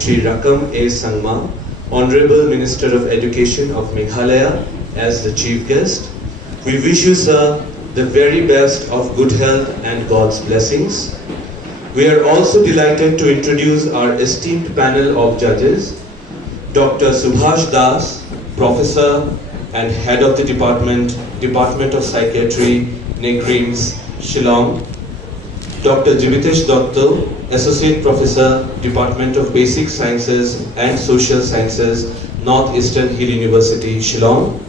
Shri Rakam A. Sangma, Honorable Minister of Education of Meghalaya, as the chief guest. We wish you, sir, the very best of good health and God's blessings. We are also delighted to introduce our esteemed panel of judges, Dr. Subhash Das, Professor and Head of the Department of Psychiatry, NECRIMS, Shillong, Dr. Jivitesh Dotto, Associate Professor, Department of Basic Sciences and Social Sciences, Northeastern Hill University, Shillong,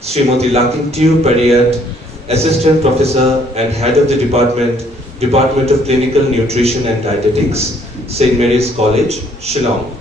Srimati Lakintiu Pariat, Assistant Professor and Head of the Department of Clinical Nutrition and Dietetics, St. Mary's College, Shillong.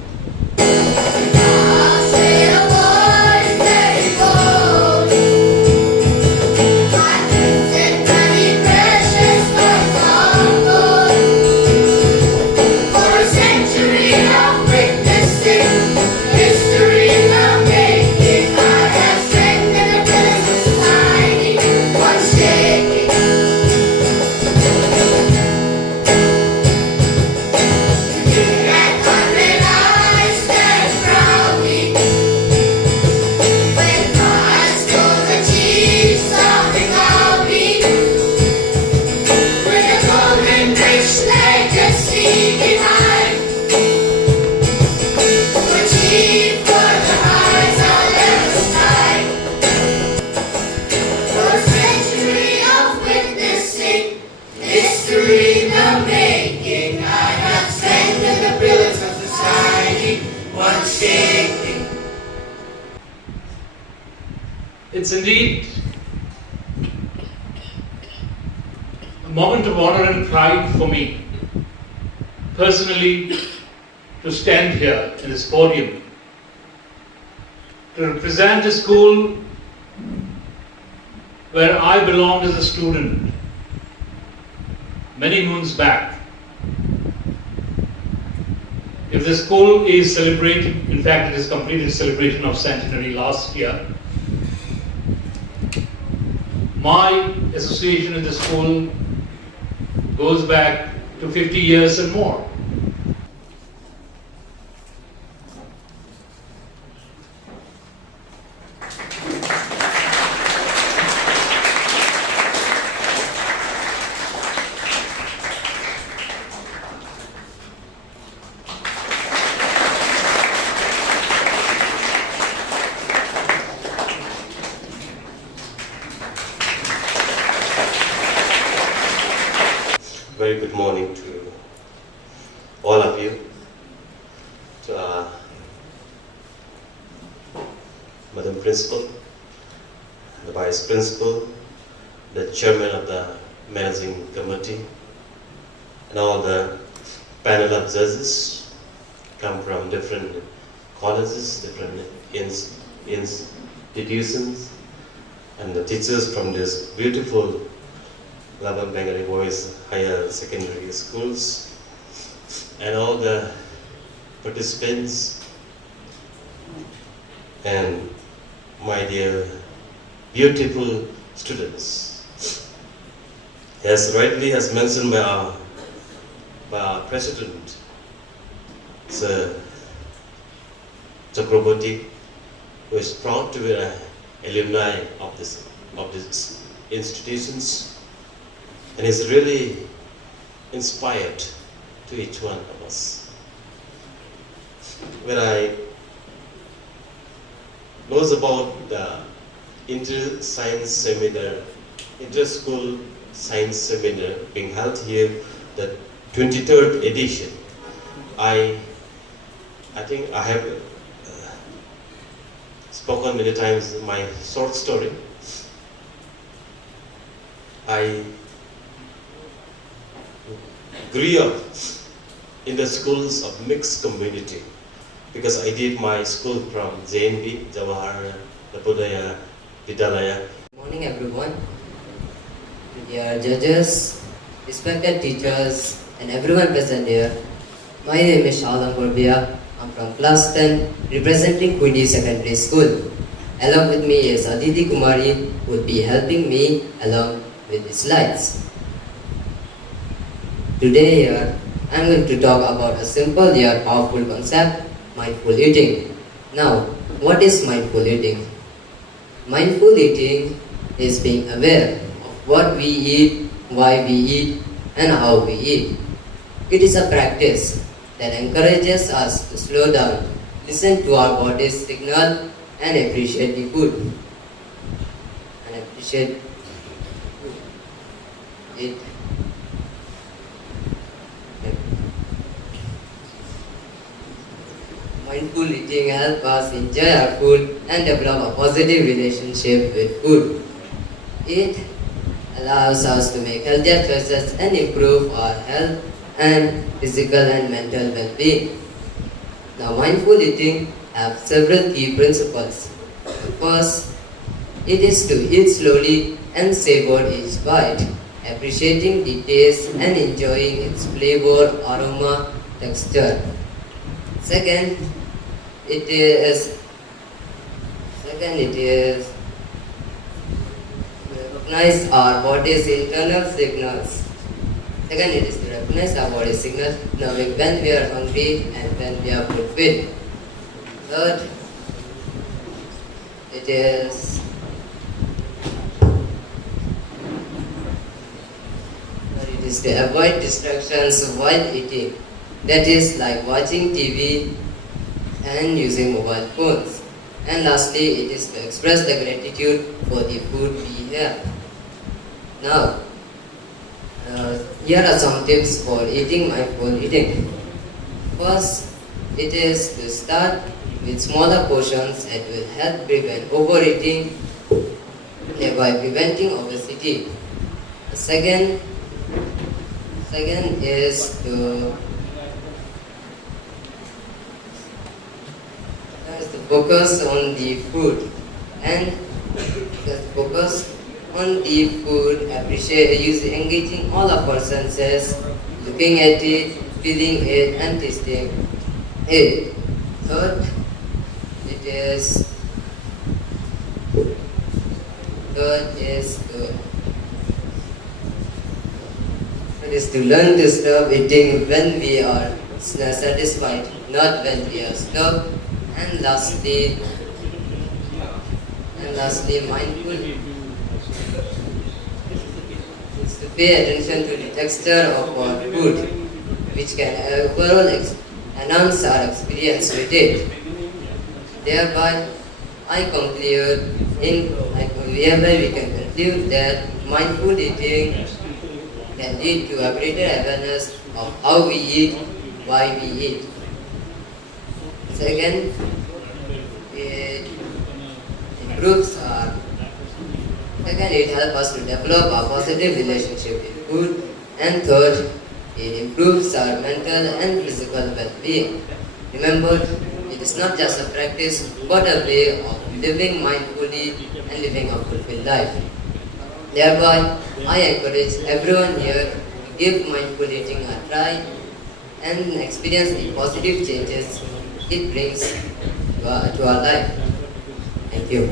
It's indeed a moment of honor and pride for me, personally, to stand here in this podium, to represent a school where I belonged as a student many moons back. If the school is celebrating, in fact it has completed celebration of centenary last year, my association with the school goes back to 50 years and more. Very good morning to all of you, to our Madam Principal, the Vice Principal, the Chairman of the Managing Committee, and all the panel of judges come from different colleges, different institutions, and the teachers from this beautiful Laban Bengalee Boys Higher Secondary Schools, and all the participants, and my dear beautiful students. As rightly as mentioned by our President, Sir Chakraborty, who is proud to be an alumni of these institutions, and is really inspired to each one of us. When I knows about the inter-science seminar, inter-school science seminar being held here, the 23rd edition, I think I have spoken many times my short story. I grew up in the schools of mixed community because I did my school from JNB, Jawahar Napodaya Vidyalaya. Good morning everyone, dear judges, respected teachers and everyone present here. My name is Shillong. I'm from class 10 representing Quindi Secondary School. Along with me is Aditi Kumari who will be helping me along with the slides. Today here, I am going to talk about a simple yet powerful concept, mindful eating. Now, what is mindful eating? Mindful eating is being aware of what we eat, why we eat, and how we eat. It is a practice that encourages us to slow down, listen to our body's signal, and appreciate the food. And appreciate it. Mindful eating helps us enjoy our food and develop a positive relationship with food. It allows us to make healthier choices and improve our health and physical and mental well-being. Now, mindful eating has several key principles. First, it is to eat slowly and savor each bite, appreciating the taste and enjoying its flavor, aroma, texture. Second, it is recognize our body's internal signals. Second, it is to recognize our body's signals, knowing when we are hungry and when we are fulfilled. Third, it is to avoid distractions while eating. That is like watching TV and using mobile phones. And lastly, it is to express the gratitude for the food we have. Now, here are some tips for eating mindful eating. First, it is to start with smaller portions that will help prevent overeating, thereby preventing obesity. Second is to focus on the food and just focus on the food, appreciate engaging all of our senses, looking at it, feeling it and tasting it. Third is to learn to stop eating when we are satisfied, not when we are starved. And lastly, mindful is to pay attention to the texture of our food, which can overall enhance our experience with it. Thereby, we can conclude that mindful eating can lead to a greater awareness of how we eat, why we eat. Second, it helps us to develop a positive relationship with food. And third, it improves our mental and physical well-being. Remember, it is not just a practice, but a way of living mindfully and living a fulfilled life. Thereby, I encourage everyone here to give mindful eating a try and experience the positive changes it brings to our life. Thank you.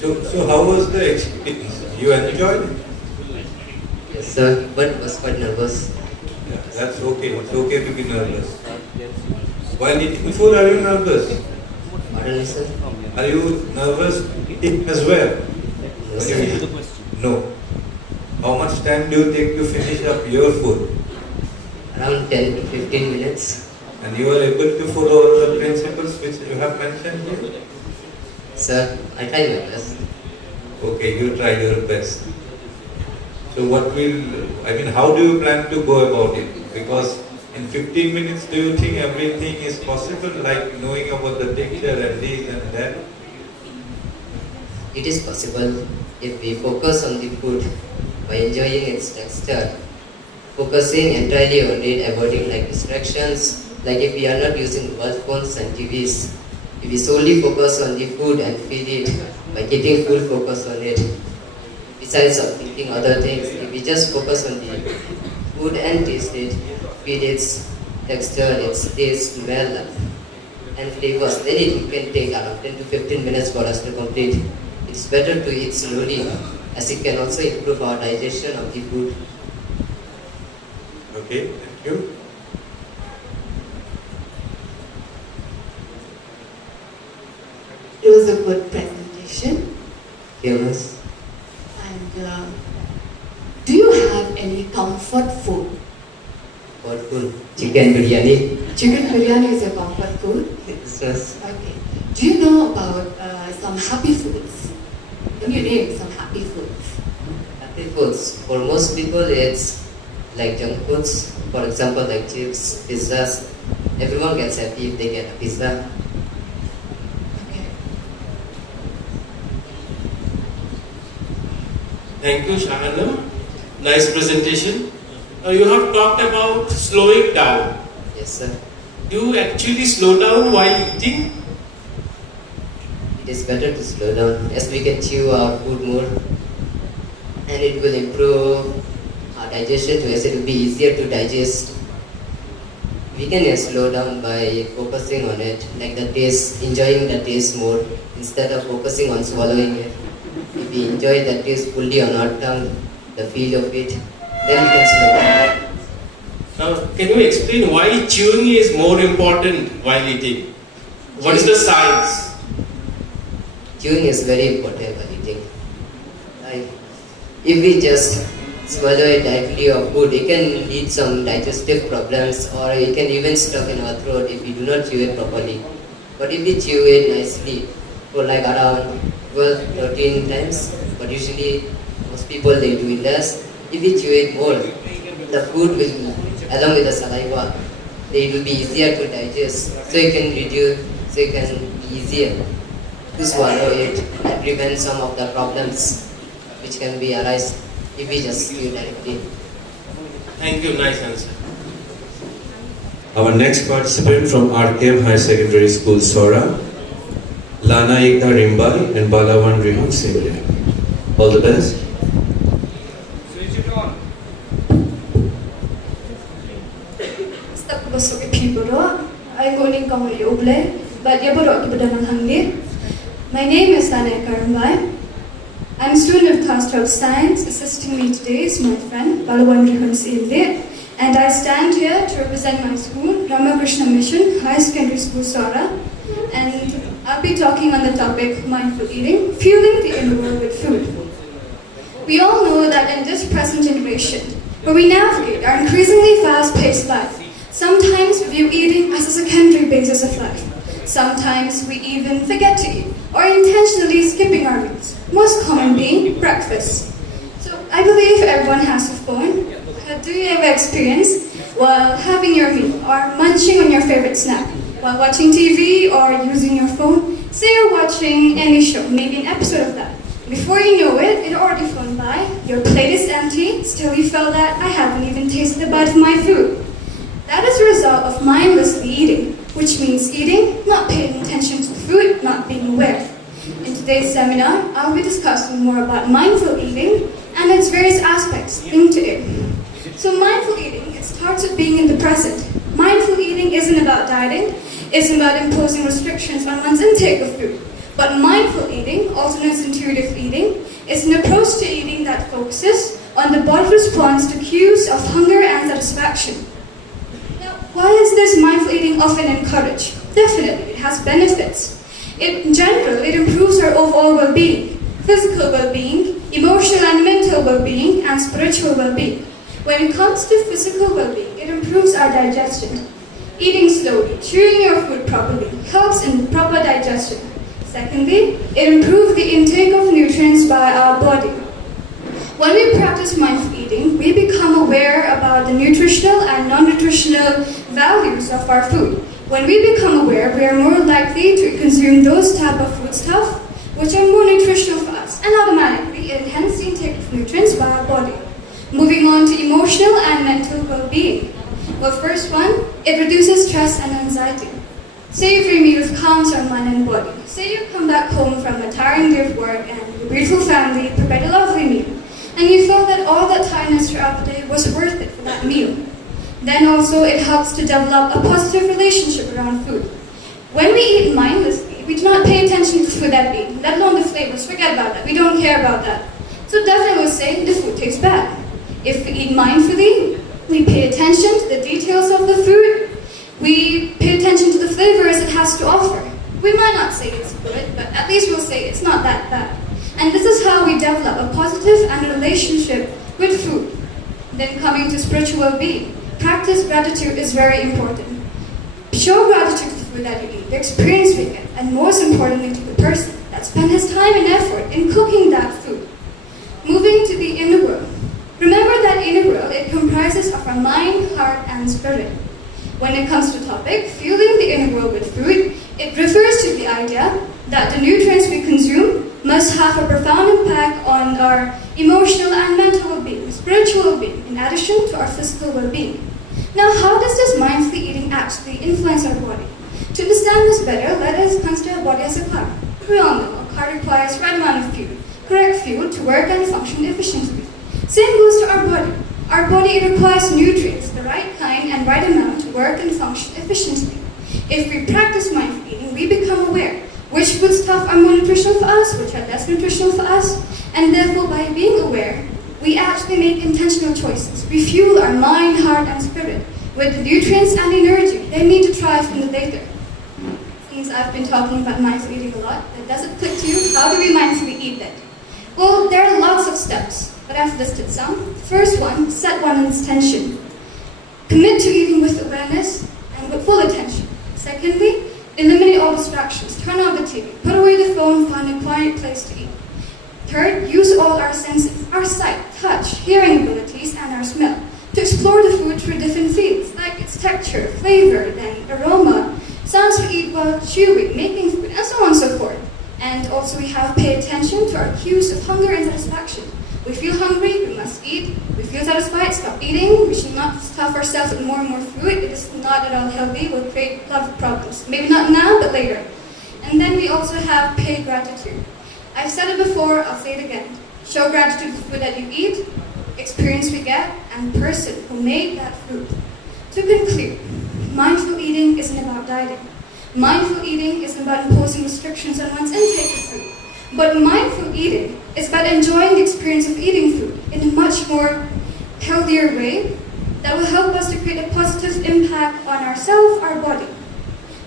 So how was the experience? You enjoyed it? Yes, sir, but was quite nervous. Yeah, that's okay. It's okay to be nervous. While eating food, are you nervous? Pardon me, sir? Are you nervous eating as well? No, sir. No. How much time do you take to finish up your food? Around 10 to 15 minutes. And you are able to follow all the principles which you have mentioned here? Sir, I tried my best. Okay, you tried your best. So how do you plan to go about it? Because in 15 minutes, do you think everything is possible, like knowing about the texture and this and that? It is possible if we focus on the food by enjoying its texture, focusing entirely on it, avoiding distractions, like if we are not using mobile phones and TVs. If we solely focus on the food and feed it by keeping full focus on it, besides of thinking other things, if we just focus on the food and taste it, feed its texture, its taste, smell, and flavors, then it can take around 10 to 15 minutes for us to complete. It's better to eat slowly, as it can also improve our digestion of the food. Okay, thank you. It was a good presentation. Yes. And do you have any comfort food? What food? Chicken biryani. Chicken biryani is your comfort food? Yes. Okay. Do you know about some happy foods? Can you name some happy foods? Happy foods. For most people, it's like junk foods. For example, like chips, pizzas. Everyone gets happy if they get a pizza. Okay. Thank you, Shahana. Nice presentation. You have talked about slowing down. Yes, sir. Do you actually slow down while eating? It is better to slow down as we can chew our food more, and it will improve our digestion too, as it will be easier to digest. We can slow down by focusing on it, like the taste, enjoying the taste more instead of focusing on swallowing it. If we enjoy the taste fully on our tongue, the feel of it, then we can slow down. Now, can you explain why chewing is more important while eating? What is the science? Chewing is very important while eating. Like, if we just swallow it directly of food, it can lead some digestive problems, or it can even stuck in our throat if we do not chew it properly. But if we chew it nicely for like around 12, 13 times, but usually most people they do it less. If we chew it more, the food will, along with the saliva, it will be easier to digest, so it can reduce, so it can be easier to swallow it and prevent some of the problems which can be arise if we just chew directly. Thank you, nice answer. Our next participant from RKM High Secondary School, Sora, Lana Igna Rimbai and Balawan Rihun Simle. All the best. My name is Lana Igna. I'm a student of Class 12 Science. Assisting me today is my friend Balawan Rihun Simle, and I stand here to represent my school, Ramakrishna Mission High Secondary School, Sora, and I'll be talking on the topic mindful eating, fueling the inner world with food. We all know that in this present generation, where we navigate our increasingly fast-paced life, sometimes we view eating as a secondary basis of life. Sometimes we even forget to eat, or intentionally skipping our meals, most common being breakfast. So I believe everyone has a phone. Do you ever experience while having your meal or munching on your favorite snack, while watching TV or using your phone? Say you're watching any show, maybe an episode of that. Before you know it, it already flown by, your plate is empty, still you feel that I haven't even tasted a bite of my food. That is a result of mindlessly eating, which means eating, not paying attention to the food, not being aware. In today's seminar, I'll be discussing more about mindful eating and its various aspects linked to it. So mindful eating, it starts with being in the present. Mindful eating isn't about dieting, isn't about imposing restrictions on one's intake of food. But mindful eating, also known as intuitive eating, is an approach to eating that focuses on the body's response to cues of hunger and satisfaction. Now, why is this mindful eating often encouraged? Definitely, it has benefits. In general, it improves our overall well-being, physical well-being, emotional and mental well-being, and spiritual well-being. When it comes to physical well-being, it improves our digestion. Eating slowly, chewing your food properly, helps in proper digestion. Secondly, it improves the intake of nutrients by our body. When we practice mindful eating, we become aware about the nutritional and non-nutritional values of our food. When we become aware, we are more likely to consume those type of foodstuff which are more nutritional for us, and automatically it enhances the intake of nutrients by our body. Moving on to emotional and mental well-being. Well, first one, it reduces stress and anxiety. Say every meal calms our mind and body. Say you come back home from a tiring day of work and your beautiful family prepared a lovely meal, and you feel that all that tiredness throughout the day was worth it for that meal. Then also it helps to develop a positive relationship around food. When we eat mindlessly, we do not pay attention to the food that we eat, let alone the flavors. Forget about that. We don't care about that. So definitely we'll say the food tastes bad. If we eat mindfully, We pay attention to the details of the food. We pay attention to the flavors it has to offer. We might not say it's good, but at least we'll say it's not that bad. And this is how we develop a positive and a relationship with food. Then coming to spiritual well-being, practice gratitude is very important. Show gratitude to the food that you eat, the experience we get, and most importantly to the person that spent his time and effort in cooking that food. Moving to the inner world. Remember that inner world, it comprises of our mind, heart, and spirit. When it comes to topic, fueling the inner world with food, it refers to the idea that the nutrients we consume must have a profound impact on our emotional and mental well-being, spiritual well-being, in addition to our physical well-being. Now, how does this mindful eating actually influence our body? To understand this better, let us consider our body as a car. We all know a car requires right amount of fuel, correct fuel to work and function efficiently. Same goes to our body. Our body, it requires nutrients, the right kind and right amount to work and function efficiently. If we practice mindful eating, we become aware which food stuff are more nutritional for us, which are less nutritional for us, and therefore by being aware, we actually make intentional choices. We fuel our mind, heart, and spirit with the nutrients and energy they need to thrive in the later. Since I've been talking about mindful eating a lot, that doesn't click to you, how do we mindfully eat then? Well, there are lots of steps, but I've listed some. First one, set one's intention. Commit to eating with awareness and with full attention. Secondly, eliminate all distractions. Turn off the TV. Put away the phone. Find a quiet place to eat. Third, use all our senses, our sight, touch, hearing abilities, and our smell to explore the food through different feels, like its texture, flavor, then aroma, sounds we eat while chewing, making food, and so on and so forth. And also we have pay attention to our cues of hunger and satisfaction. We feel hungry, we must eat. We feel satisfied, stop eating. We should not stuff ourselves with more and more food. It is not at all healthy, it will create a lot of problems. Maybe not now, but later. And then we also have pay gratitude. I've said it before, I'll say it again. Show gratitude for the food that you eat, experience we get, and person who made that food. To conclude, mindful eating isn't about dieting. Mindful eating isn't about imposing restrictions on one's intake of food. But mindful eating is about enjoying the experience of eating food in a much more healthier way that will help us to create a positive impact on ourselves, our body.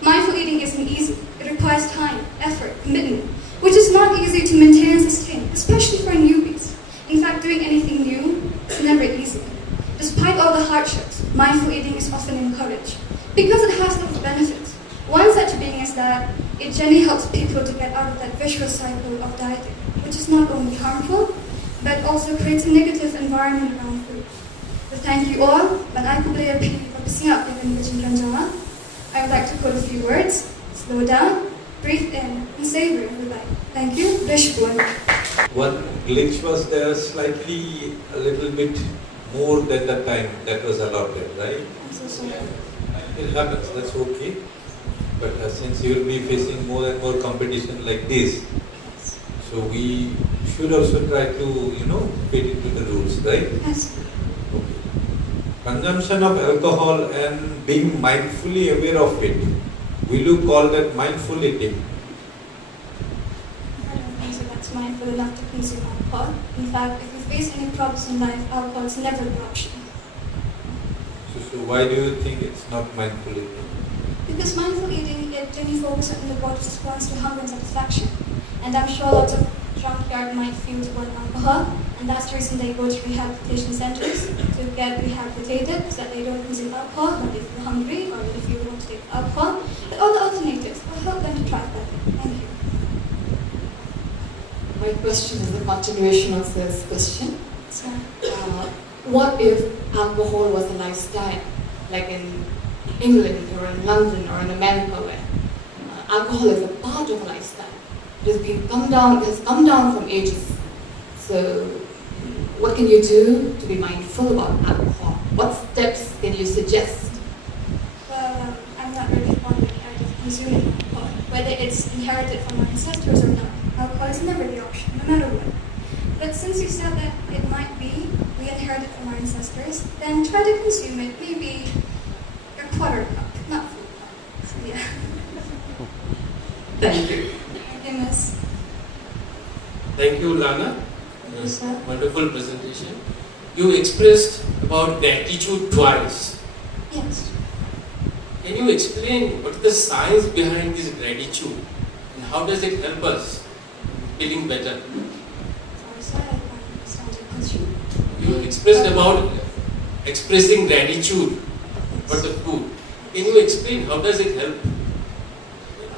Mindful eating isn't easy. It requires time, effort, commitment, which is not easy to maintain and sustain, especially for newbies. In fact, doing anything new is never easy. Despite all the hardships, mindful eating is often encouraged because it has lots of benefits. One such being is that it generally helps people to get out of that vicious cycle of dieting, which is not only harmful, but also creates a negative environment around food. So thank you all. I would like to quote a few words. Slow down, breathe in, and savor your life. Thank you. One glitch was there, slightly a little bit more than the time that was allotted, right? I'm so sorry. It happens, that's okay. But since you will be facing more and more competition like this, so we should also try to, fit into the rules, right? Yes. Okay. Consumption of alcohol and being mindfully aware of it, will you call that mindful eating? I don't think so that's mindful enough to consume alcohol. In fact, if you face any problems in life, alcohol is never an option. So why do you think it's not mindful eating? Because mindful eating, it generally focuses on the body's response to hunger and satisfaction. And I'm sure lots of junkyard might feel to want alcohol, and that's the reason they go to rehabilitation centers to get rehabilitated so that they don't consume alcohol when they feel hungry or if you want to take alcohol. But all the alternatives will help them to try better. Thank you. My question is a continuation of this question. So, What if alcohol was a lifestyle, like in England or in London or in America, where alcohol is a part of a lifestyle? It has come down from ages. So, what can you do to be mindful about alcohol? What steps can you suggest? well, I'm not really fond of the idea of consuming alcohol, whether it's inherited from our ancestors or not. Alcohol is never the option, no matter what. But since you said that it might be we inherited from our ancestors, then try to consume it maybe a quarter cup, not full cup. So yeah. Thank you. Miss. Thank you, Lana. Yes, sir. Wonderful presentation. you expressed about gratitude twice. Yes. Can you explain what is the science behind this gratitude and how does it help us feeling better? Sorry, sir, I can't understand your question. You expressed about expressing gratitude for the food. Can you explain how does it help?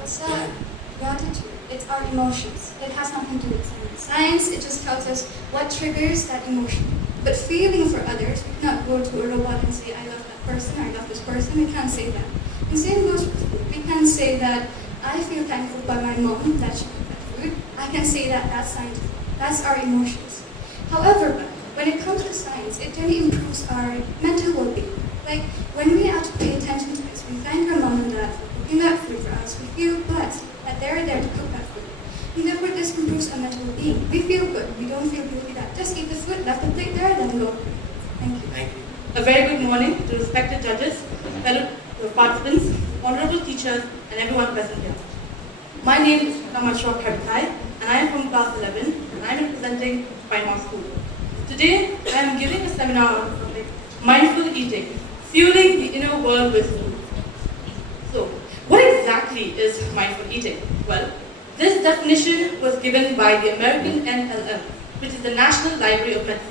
Sir, gratitude, it's our emotions. It has nothing to do with science. Science, it just tells us what triggers that emotion. But feeling for others, we cannot go to a robot and say, I love that person, I love this person. We can't say that. And same goes with food. We can say that I feel thankful by my mom that she cooked that food. I can say that that's scientific. That's our emotions. However, when it comes to science, it really improves our mental well-being. Like, when we have to pay attention to this, we thank our mom and dad for cooking that food for us. We feel blessed that they're there to cook that food. And therefore, this improves our mental well-being. We feel good. We don't feel guilty that just eat the food, left the plate there, then go. Thank you. Thank you. A very good morning to respected judges, fellow participants, honorable teachers, and everyone present here. My name is Kamachwa Kharkai, and I am from class 11, and I am representing Pine School. Today, I am giving a seminar on the topic, Mindful Eating, Fueling the Inner World with Food. So, what exactly is mindful eating? Well, this definition was given by the American NLM, which is the National Library of Medicine.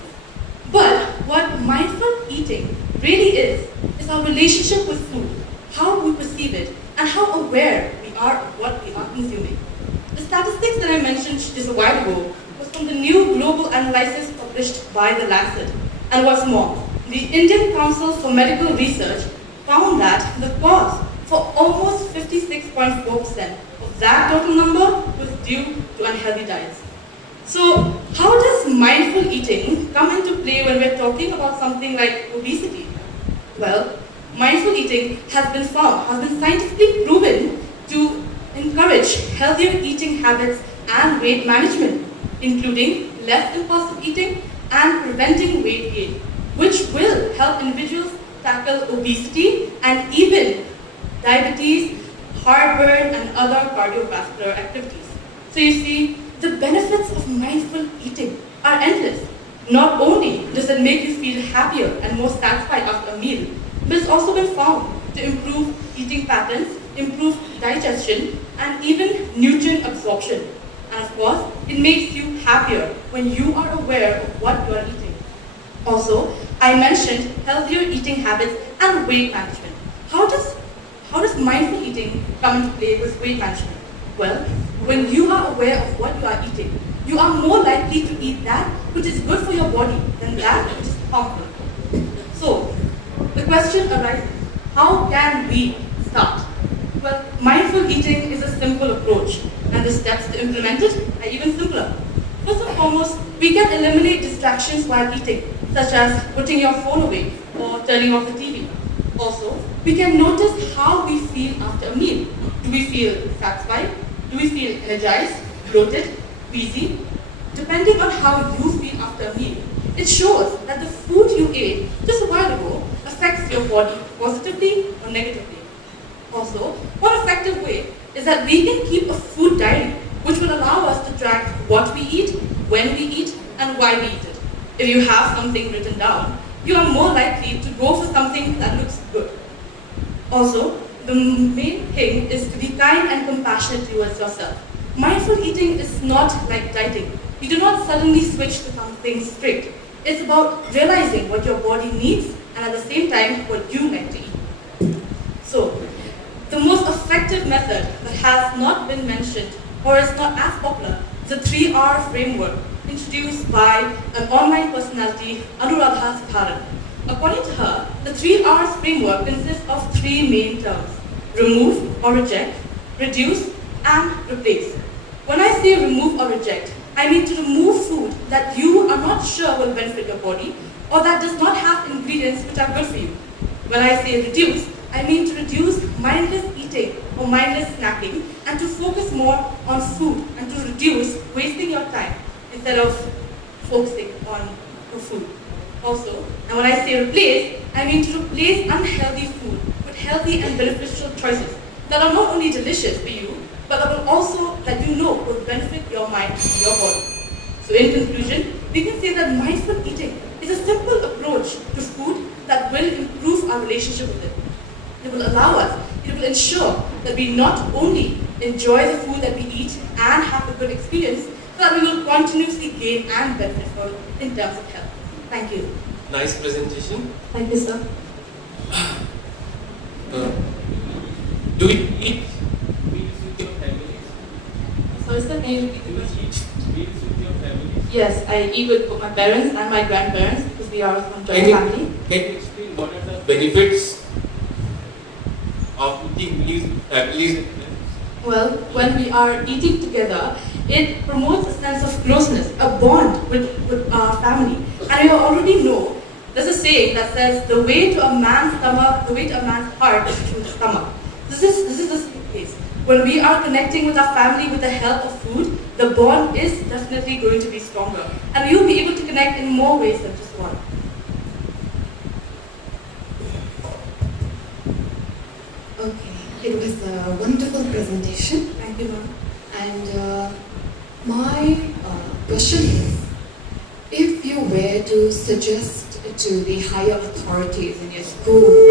But what mindful eating really is our relationship with food, how we perceive it, and how aware we are of what we are consuming. The statistics that I mentioned just a while ago was from the new global analysis published by the Lancet. And what's more, the Indian Council for Medical Research found that the cause for almost 56.4% of that total number was due to unhealthy diets. So, how does mindful eating come into play when we're talking about something like obesity? Well, mindful eating has been scientifically proven to encourage healthier eating habits and weight management, including less impulsive eating and preventing weight gain, which will help individuals tackle obesity and even diabetes, heartburn, and other cardiovascular activities. So you see, the benefits of mindful eating are endless. Not only does it make you feel happier and more satisfied after a meal, but it's also been found to improve eating patterns, improve digestion, and even nutrient absorption. And of course, it makes you happier when you are aware of what you are eating. Also, I mentioned healthier eating habits and weight management. How does mindful eating come into play with weight management? Well, when you are aware of what you are eating, you are more likely to eat that which is good for your body than that which is harmful. So, the question arises, how can we start? Well, mindful eating is a simple approach, and the steps to implement it are even simpler. First and foremost, we can eliminate distractions while eating, such as putting your phone away or turning off the TV. Also, we can notice how we feel after a meal. Do we feel satisfied? Do we feel energized, bloated, wheezy? Depending on how you feel after a meal, it shows that the food you ate just a while ago affects your body positively or negatively. Also, one effective way is that we can keep a food diary, which will allow us to track what we eat, when we eat, and why we eat it. If you have something written down, you are more likely to go for something that looks good. Also, the main thing is to be kind and compassionate towards yourself. Mindful eating is not like dieting. You do not suddenly switch to something strict. It's about realizing what your body needs and at the same time what you like to eat. So, the most effective method that has not been mentioned or is not as popular is the 3R framework introduced by an online personality, Anuradha Sitharan. According to her, the 3R's framework consists of 3 main terms: remove or reject, reduce, and replace. When I say remove or reject, I mean to remove food that you are not sure will benefit your body or that does not have ingredients which are good for you. When I say reduce, I mean to reduce mindless eating or mindless snacking and to focus more on food and to reduce wasting your time instead of focusing on your food. Also, and when I say replace, I mean to replace unhealthy food with healthy and beneficial choices that are not only delicious for you, but that will also, that you know, will benefit your mind and your body. So in conclusion, we can say that mindful eating is a simple approach to food that will improve our relationship with it. It will allow us, it will ensure that we not only enjoy the food that we eat and have a good experience, but that we will continuously gain and benefit from it in terms of health. Thank you. Nice presentation. Thank you, sir. Do you eat meals with your family? Sorry, sir, can you repeat the Do you question? eat meals with your family? Yes, I eat with both my parents and my grandparents because we are from joint Can you, family. can you explain what are the benefits of eating meals with families? Well, when we are eating together, it promotes a sense of closeness, a bond with our family. And you already know, there's a saying that says, the way to a man's stomach, the way to a man's heart is through the stomach. This is the same case. When we are connecting with our family with the help of food, the bond is definitely going to be stronger. And we will be able to connect in more ways than just one. Okay, it was a wonderful presentation. Thank you, ma'am. And my question is, if you were to suggest to the higher authorities in your school,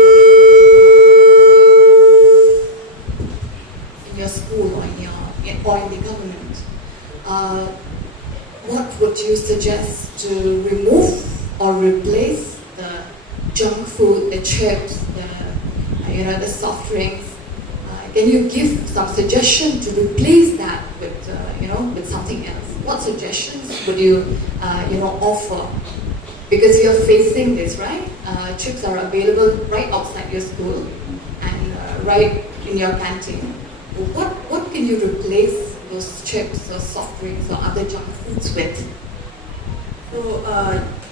or in the government, what would you suggest to remove or replace the junk food, the chips, the soft drinks? Can you give some suggestion to replace that with something else? What suggestions would you offer? Because you're facing this, right? Chips are available right outside your school and right in your canteen. What can you replace those chips or soft drinks or other junk foods with? So,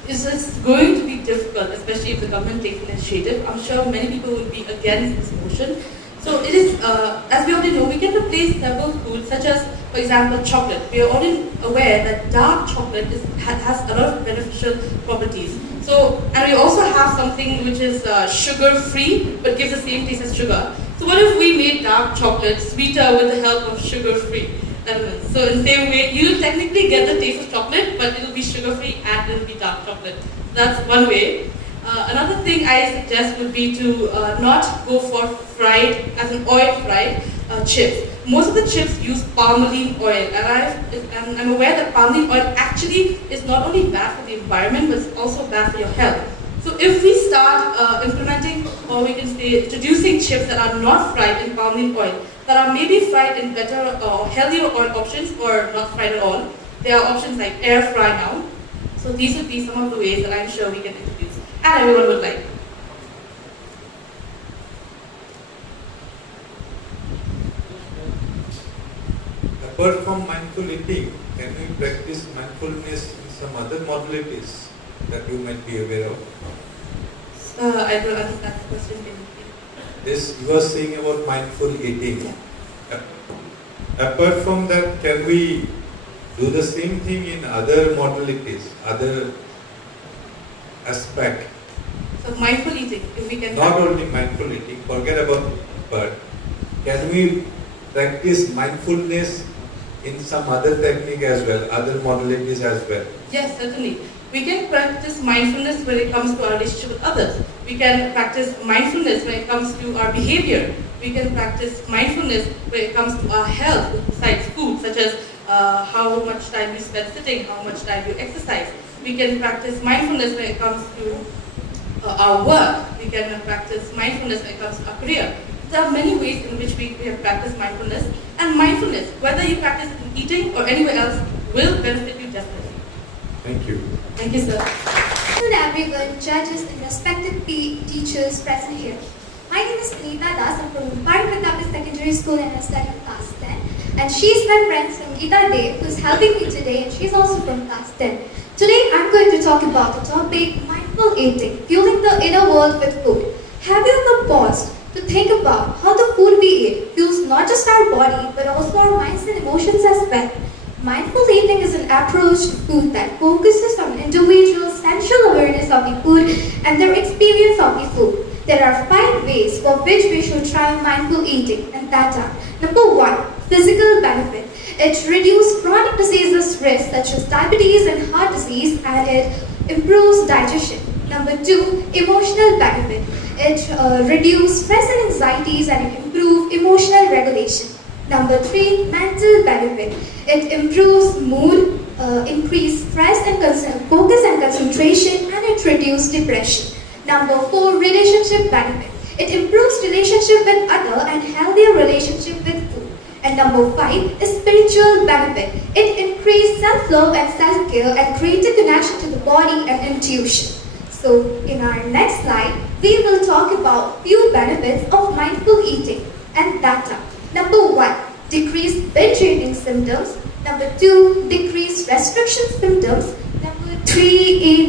it's going to be difficult, especially if the government takes an initiative. I'm sure many people will be against this motion. So it is, as we already know, we can replace several foods such as, for example, chocolate. We are already aware that dark chocolate has a lot of beneficial properties. So, and we also have something which is sugar-free, but gives the same taste as sugar. So what if we made dark chocolate sweeter with the help of sugar-free elements? So in the same way, you will technically get the taste of chocolate, but it will be sugar-free and it will be dark chocolate. That's one way. Another thing I suggest would be to not go for fried, as in oil-fried chips. Most of the chips use palmolive oil, and I'm aware that palmolive oil actually is not only bad for the environment, but it's also bad for your health. So if we start implementing, or we can say introducing chips that are not fried in palmolive oil, that are maybe fried in better or healthier oil options, or not fried at all, there are options like air fry now. So these would be some of the ways that I'm sure we can introduce, and everyone would like. Apart from mindful eating, can we practice mindfulness in some other modalities that you might be aware of? I don't understand the question. This you are saying about mindful eating. Yeah. Apart from that, can we do the same thing in other modalities, other aspect? So mindful eating, if we can. Not only mindful eating, forget about it, but can we practice mindfulness in some other technique as well, other modalities as well? Yes, certainly. We can practice mindfulness when it comes to our relationship with others. We can practice mindfulness when it comes to our behavior. We can practice mindfulness when it comes to our health, besides food, such as how much time you spend sitting, how much time you exercise. We can practice mindfulness when it comes to our work. We can practice mindfulness when it comes to our career. There are many ways in which we have practiced mindfulness, and mindfulness, whether you practice it in eating or anywhere else, will benefit you definitely. Thank you. Thank you, sir. Good everyone, judges and respected teachers present here. My name is Anita Das. I'm from Bharat Secondary School and I study class 10. And she's my friend Sangeeta Dev, who's helping me today, and she's also from class 10. Today I'm going to talk about the topic mindful eating, fueling the inner world with food. Have you ever paused to think about how the food we eat fuels not just our body, but also our minds and emotions as well? Mindful eating is an approach to food that focuses on individuals' sensual awareness of the food and their experience of the food. There are 5 ways for which we should try mindful eating, and that are: number 1, physical benefit. It reduces chronic diseases risk such as diabetes and heart disease, and it improves digestion. Number 2, emotional benefit. It reduces stress and anxieties, and it improves emotional regulation. Number 3, mental benefit. It improves mood, increase stress and focus and concentration, and it reduces depression. Number 4, relationship benefit. It improves relationship with other and healthier relationship with food. And number 5 is spiritual benefit. It increases self-love and self-care and greater connection to the body and intuition. So in our next slide, we will talk about few benefits of mindful eating and data. Number 1, decrease binge eating symptoms. Number 2, decrease restriction symptoms. Number 3,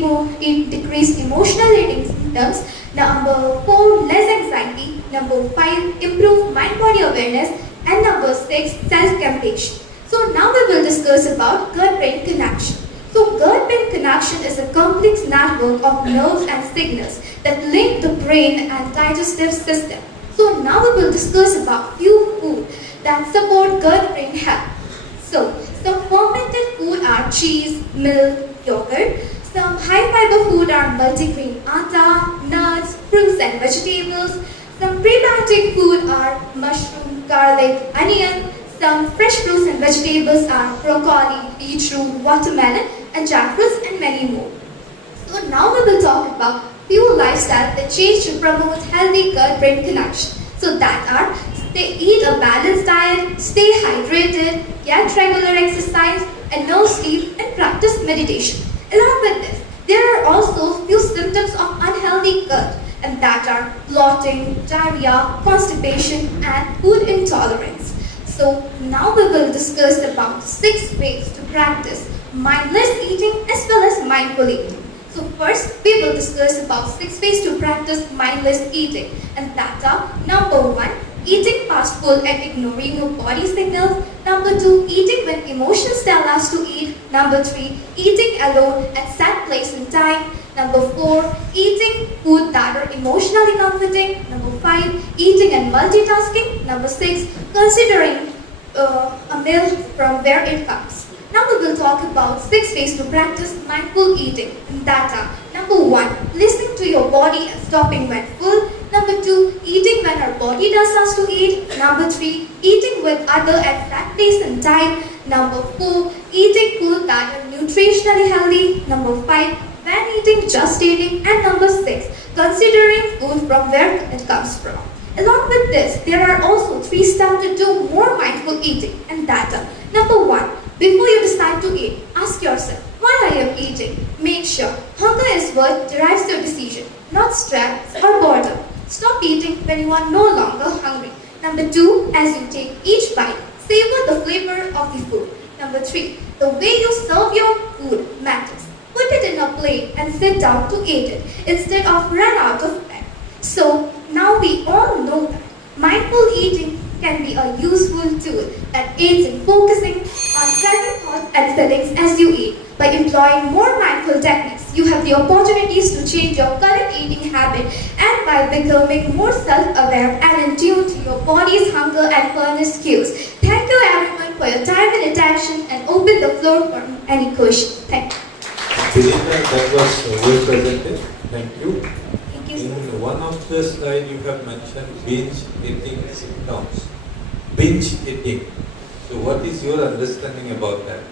decrease emotional eating symptoms. Number 4, less anxiety. Number 5, improve mind-body awareness. And number 6, self-compassion. So now we will discuss about gut-brain connection. So gut-brain connection is a complex network of nerves and signals that link the brain and digestive system. So now we will discuss about few food that support gut-brain health. So some fermented food are cheese, milk, yogurt. Some high-fiber food are multigrain atta, nuts, fruits and vegetables. Some prebiotic food are mushroom, garlic, onion. Some fresh fruits and vegetables are broccoli, beetroot, watermelon, and jackfruits, and many more. So now we will talk about few lifestyles that change to promote healthy gut-brain connection. So that are, eat a balanced diet, stay hydrated, get regular exercise, and no sleep, and practice meditation. Along with this, there are also few symptoms of unhealthy gut, and that are bloating, diarrhea, constipation, and food intolerance. So now we will discuss about 6 ways to practice mindless eating as well as mindful eating. So first, we will discuss about 6 ways to practice mindless eating, and that are: number 1, eating fast food and ignoring your body signals. Number 2, eating when emotions tell us to eat. Number 3, eating alone at set place and time. Number 4, eating food that are emotionally comforting. Number 5, eating and multitasking. Number 6, considering a meal from where it comes. Now we will talk about 6 ways to practice mindful eating. And that are: number 1, listening to your body and stopping when full. Number 2, eating when our body tells us to eat. Number 3, eating with other at that place and time. Number 4, eating food that are nutritionally healthy. Number 5, when eating, just eating. And number 6, considering food from where it comes from. Along with this, there are also 3 steps to do more mindful eating, and that are: number 1, before you decide to eat, ask yourself, why I am eating? Make sure hunger is what drives your decision, not stress or boredom. Stop eating when you are no longer hungry. Number 2, as you take each bite, savor the flavor of the food. Number 3, the way you serve your food matters. Put it in a plate and sit down to eat it instead of run out of bed. So now we all know that mindful eating can be a useful tool that aids in focusing on present thoughts and feelings as you eat. By employing more mindful techniques, you have the opportunities to change your current eating habit, and by becoming more self-aware and in tune to your body's hunger and furnace cues. Thank you everyone for your time and attention, and open the floor for any questions. Thank you. Vinita, that was well presented. Thank you. Thank you, sir. In one of the slides you have mentioned binge eating symptoms. Binge eating. So what is your understanding about that?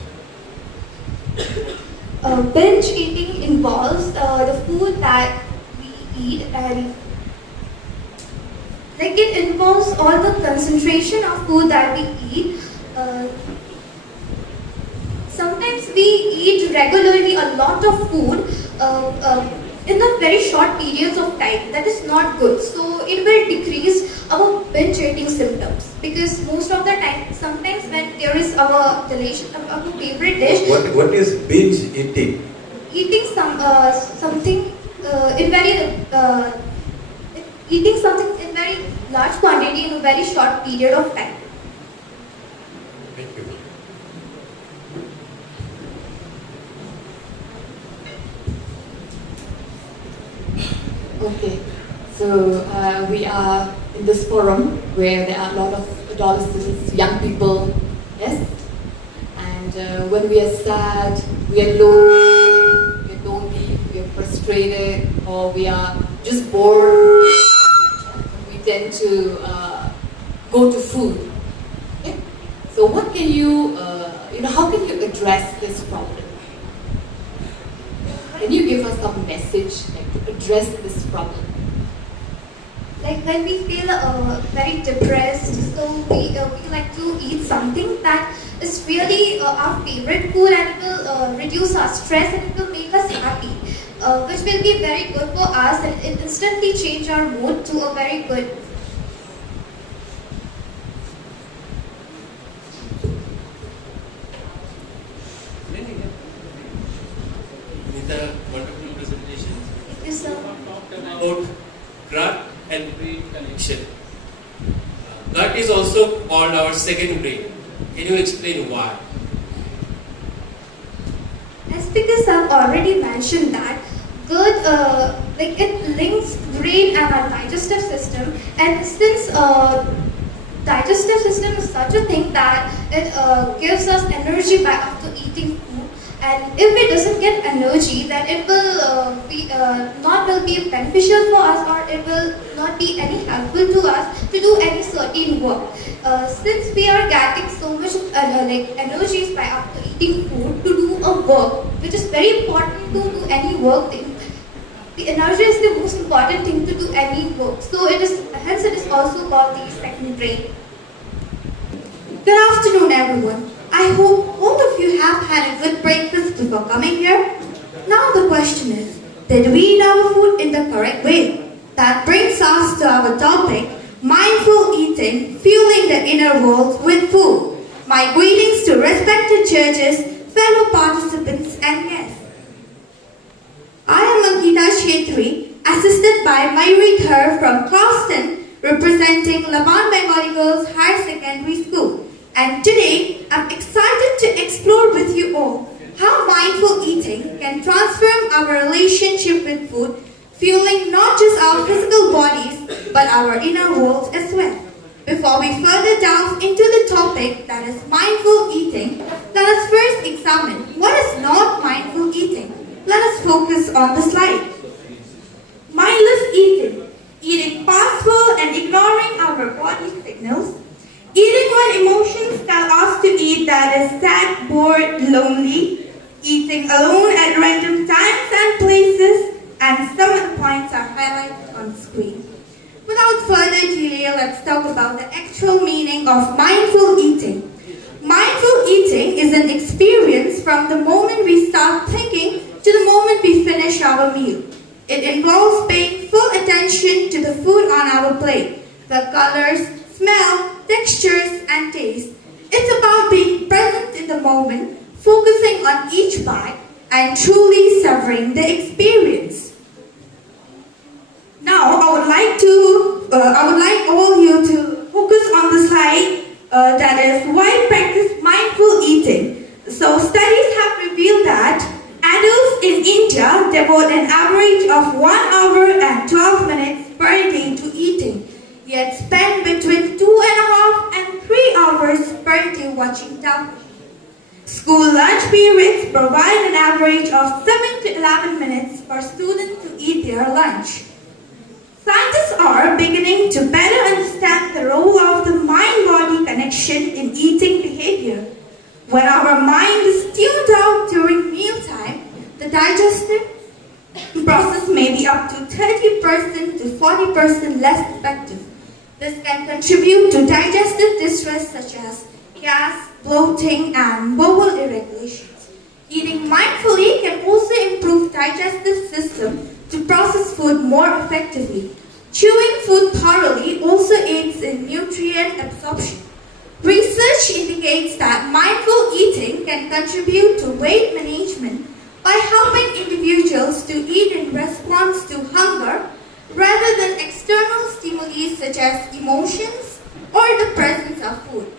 Binge eating involves the food that we eat, and it involves all the concentration of food that we eat. Sometimes we eat regularly a lot of food in a very short periods of time. That is not good. So it will decrease our binge eating symptoms, because most of the time, sometimes when there is our delicious, our favorite dish. What is binge eating? Eating something in very eating something in very large quantity in a very short period of time. Thank you. Okay, so we are in this forum where there are a lot of adolescents, young people, yes? And when we are sad, we are low, we are lonely, we are frustrated, or we are just bored, we tend to go to food. Okay? So what can you, how can you address this problem? Can you give us some message to address this problem? Like when we feel very depressed, so we like to eat something that is really our favorite food, and it will reduce our stress and it will make us happy, which will be very good for us, and it instantly change our mood to a very good. With a wonderful presentation. Thank you, sir. Talked about gut and brain connection. Gut is also called our second brain. Can you explain why? That's because I've already mentioned that good, like it links brain and our digestive system, and since digestive system is such a thing that it gives us energy back after eating food, and if it doesn't get energy, then it will not will be beneficial for us, or it will not be any helpful to us to do any certain work. Since we are getting so much like energies by after eating food to do a work, which is very important to do any work thing. The energy is the most important thing to do any work. So it is, hence it is also called the second brain. Good afternoon, everyone. I hope all of you have had a good breakfast before coming here. Now the question is, did we eat our food in the correct way? That brings us to our topic, mindful eating, fueling the inner world with food. My greetings to respected judges, fellow participants and guests. I am Ankita Shetri, assisted by Mayuri Thar from class 10, representing Laban Bengalee Girls Higher Secondary School. And today, I'm excited to explore with you all how mindful eating can transform our relationship with food, fueling not just our physical bodies, but our inner world as well. Before we further delve into the topic that is mindful eating, let us first examine what is not mindful eating. Let us focus on the slide. Mindless eating, eating fast food and ignoring our body signals. Eating when emotions tell us to eat, that is sad, bored, lonely. Eating alone at random times and places, and some of the points are highlighted on screen. Without further delay, let's talk about the actual meaning of mindful eating. Mindful eating is an experience from the moment we start thinking to the moment we finish our meal. It involves paying full attention to the food on our plate, the colors, smell, textures, and taste. It's about being present in the moment, focusing on each bite, and truly savoring the experience. Now, I would like all you to focus on the slide that is why practice mindful eating. So, studies have revealed that adults in India devote an average of 1 hour and 12 minutes per day to eating, yet spend between 2.5 and 3 hours per day watching television. School lunch periods provide an average of 7 to 11 minutes for students to eat their lunch. Scientists are beginning to better understand the role of the mind-body connection in eating behavior. When our mind is tuned out during mealtime, the digestive process may be up to 30% to 40% less effective. This can contribute to digestive distress such as gas, bloating, and bowel irregulations. Eating mindfully can also improve digestive system to process food more effectively. Chewing food thoroughly also aids in nutrient absorption. Research indicates that mindful eating can contribute to weight management by helping individuals to eat in response to hunger rather than external stimuli such as emotions or the presence of food.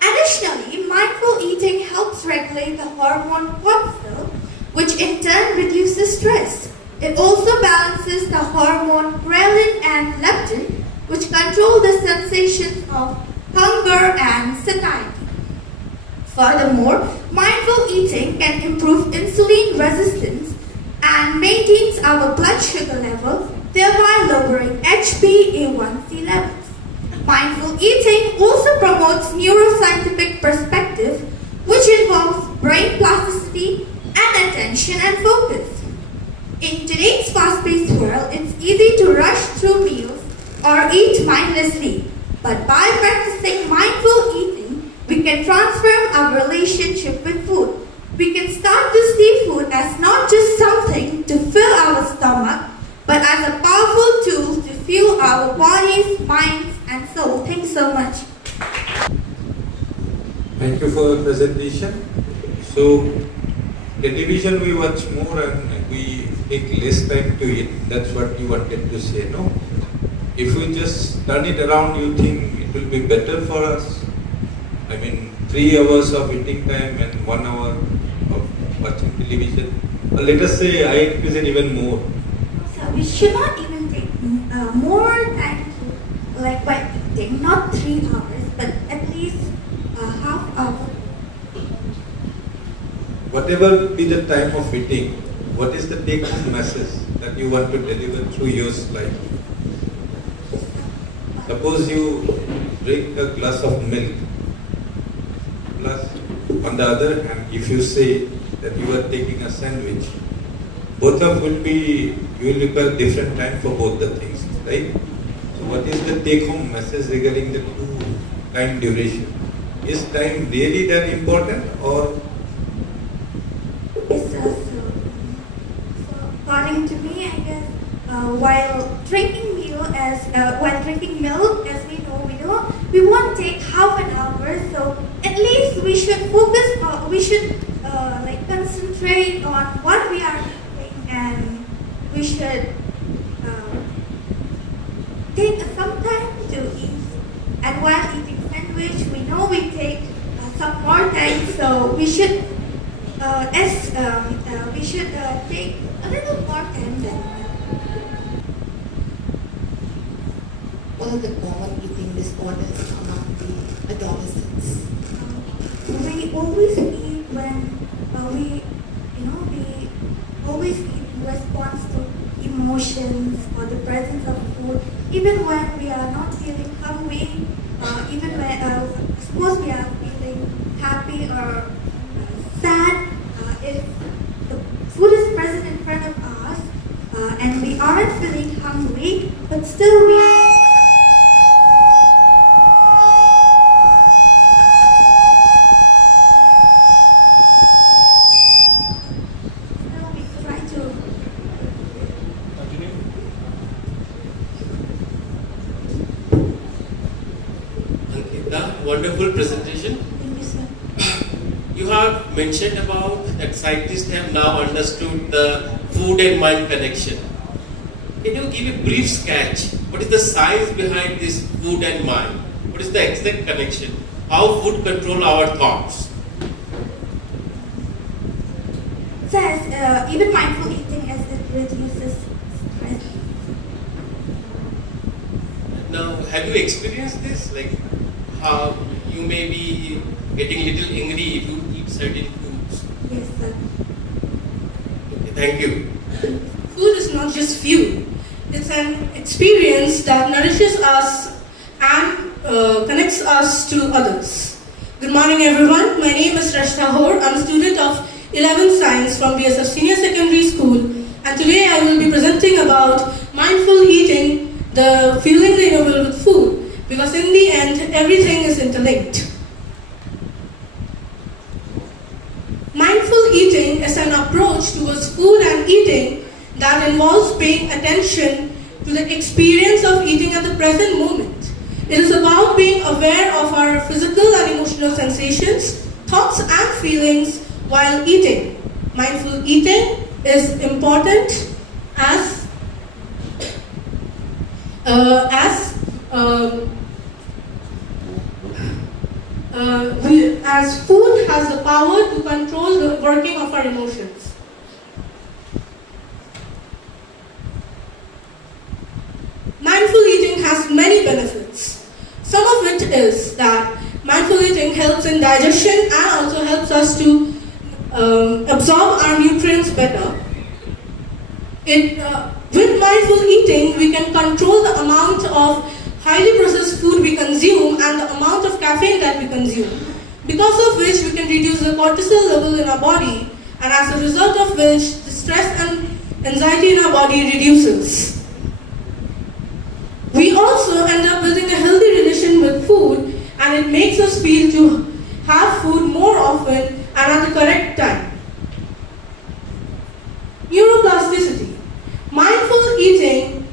Additionally, mindful eating helps regulate the hormone cortisol, which in turn reduces stress. It also balances the hormone ghrelin and leptin, which control the sensations of hunger, and satiety. Furthermore, mindful eating can improve insulin resistance and maintains our blood sugar level, thereby lowering HbA1c levels. Mindful eating also promotes neuroscientific perspective, which involves brain plasticity and attention and focus. In today's fast-paced world, it's easy to rush through meals or eat mindlessly. But by practicing mindful eating, we can transform our relationship with food. We can start to see food as not just something to fill our stomach, but as a powerful tool to fuel our bodies, minds, and soul. Thanks so much. Thank you for the presentation. So, television we watch more and we take less time to eat. That's what you wanted to say, no? If we just turn it around, you think it will be better for us? I mean, 3 hours of eating time and 1 hour of watching television. Or let us say I increase it even more. So we should not even take more time to, like by eating, not 3 hours, but at least half hour. Whatever be the time of eating, what is the take-home message that you want to deliver through your slide? Suppose you drink a glass of milk, plus on the other hand, if you say that you are taking a sandwich, both of will be, you will require different time for both the things, right? So what is the take-home message regarding the time duration? Is time really that important, or? Yes, so according to me, I guess while drinking milk, as we know, we won't take half an hour. So at least we should focus. We should concentrate on what we are doing, and we should take some time to eat. And while eating sandwich, we know we take some more time. So we should take a little more time than that. What are the common eating disorders among the adolescents? We always eat when we always eat in response to emotions or the presence of food, even when we are not feeling hungry, even when suppose we are feeling happy or sad. If the food is present in front of us and we aren't feeling hungry, but still we try to. Ankita, wonderful presentation. Thank you, sir. You have mentioned about that scientists have now understood the food and mind connection. Can you give a brief sketch? What is the science behind this food and mind? What is the exact connection? How food control our thoughts? Says even mindful eating as it reduces stress. Now, have you experienced this? Like how you may be getting a little angry if you eat certain foods? Yes, sir. Okay, thank you. Food is not just fuel. It's an experience that nourishes us and connects us to others. Good morning, everyone. My name is Rashna Hor. I'm a student of 11th Science from BSF Senior Secondary School. And today I will be presenting about mindful eating, the fueling the inner world with food. Because in the end, everything is interlinked. Mindful eating is an approach towards food and eating that involves paying attention to the experience of eating at the present moment. It is about being aware of our physical and emotional sensations, thoughts and feelings while eating. Mindful eating is important as food has the power to control the working of our emotions. Mindful eating has many benefits. Some of it is that digestion and also helps us to absorb our nutrients better. With mindful eating, we can control the amount of highly processed food we consume and the amount of caffeine that we consume, because of which we can reduce the cortisol level in our body, and as a result of which the stress and anxiety in our body reduces. We also end up building a healthy relation with food, and it makes us feel to have food more often and at the correct time. Neuroplasticity. Mindful eating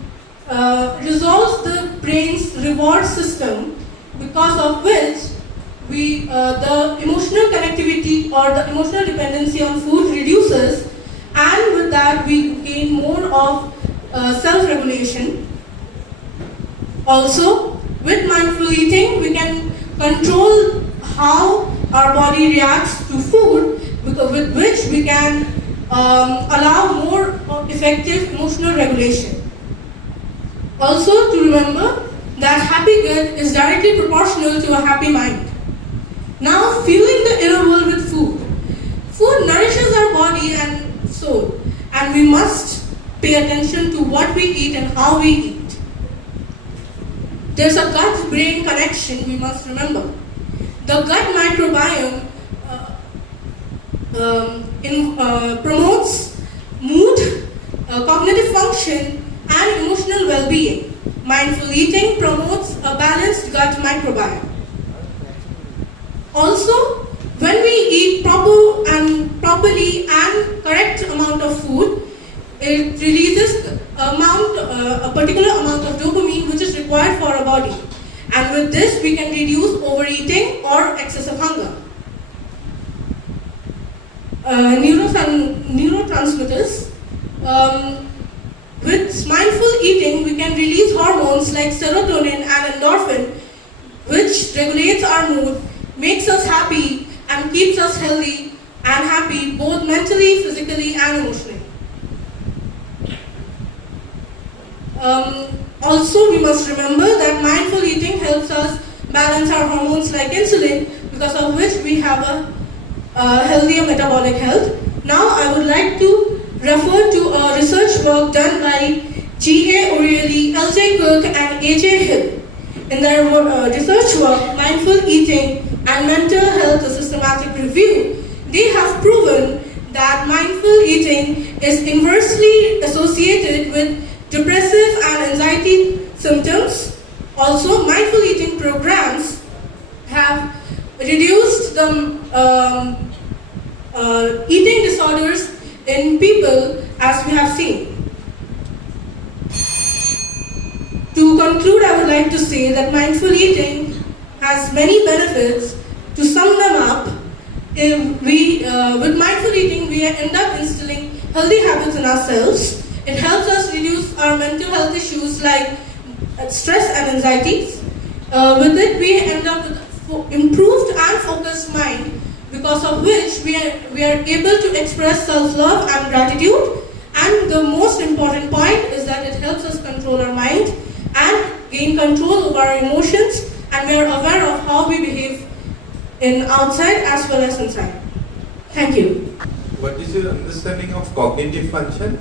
resolves the brain's reward system, because of which the emotional connectivity or the emotional dependency on food reduces, and with that we gain more of self-regulation. Also, with mindful eating, we can control how our body reacts to food, with which we can allow more effective emotional regulation. Also, to remember that happy gut is directly proportional to a happy mind. Now, fueling the inner world with food. Food nourishes our body and soul, and we must pay attention to what we eat and how we eat. There's a gut-brain connection we must remember. The gut microbiome promotes mood, cognitive function, and emotional well-being. Mindful eating promotes a balanced gut microbiome. Also, when we eat properly and correct amount of food, it releases a particular amount of dopamine which is required for our body. And with this, we can reduce overeating or excessive hunger. Neurotransmitters. With mindful eating, we can release hormones like serotonin and endorphin, which regulates our mood, makes us happy, and keeps us healthy and happy both mentally, physically, and emotionally. Also, we must remember that mindful eating helps us balance our hormones like insulin, because of which we have a healthier metabolic health. Now, I would like to refer to a research work done by G.A. O'Reilly, L.J. Cook, and A.J. Hill. In their research work, Mindful Eating and Mental Health, a Systematic Review, they have proven that mindful eating is inversely associated with depressive and anxiety symptoms. Also, mindful eating programs have reduced the eating disorders in people, as we have seen. To conclude, I would like to say that mindful eating has many benefits. To sum them up, with mindful eating, we end up instilling healthy habits in ourselves. It helps us reduce our mental health issues like stress and anxieties. With it, we end up with improved and focused mind, because of which we are able to express self-love and gratitude. And the most important point is that it helps us control our mind and gain control over our emotions, and we are aware of how we behave in outside as well as inside. Thank you. What is your understanding of cognitive function?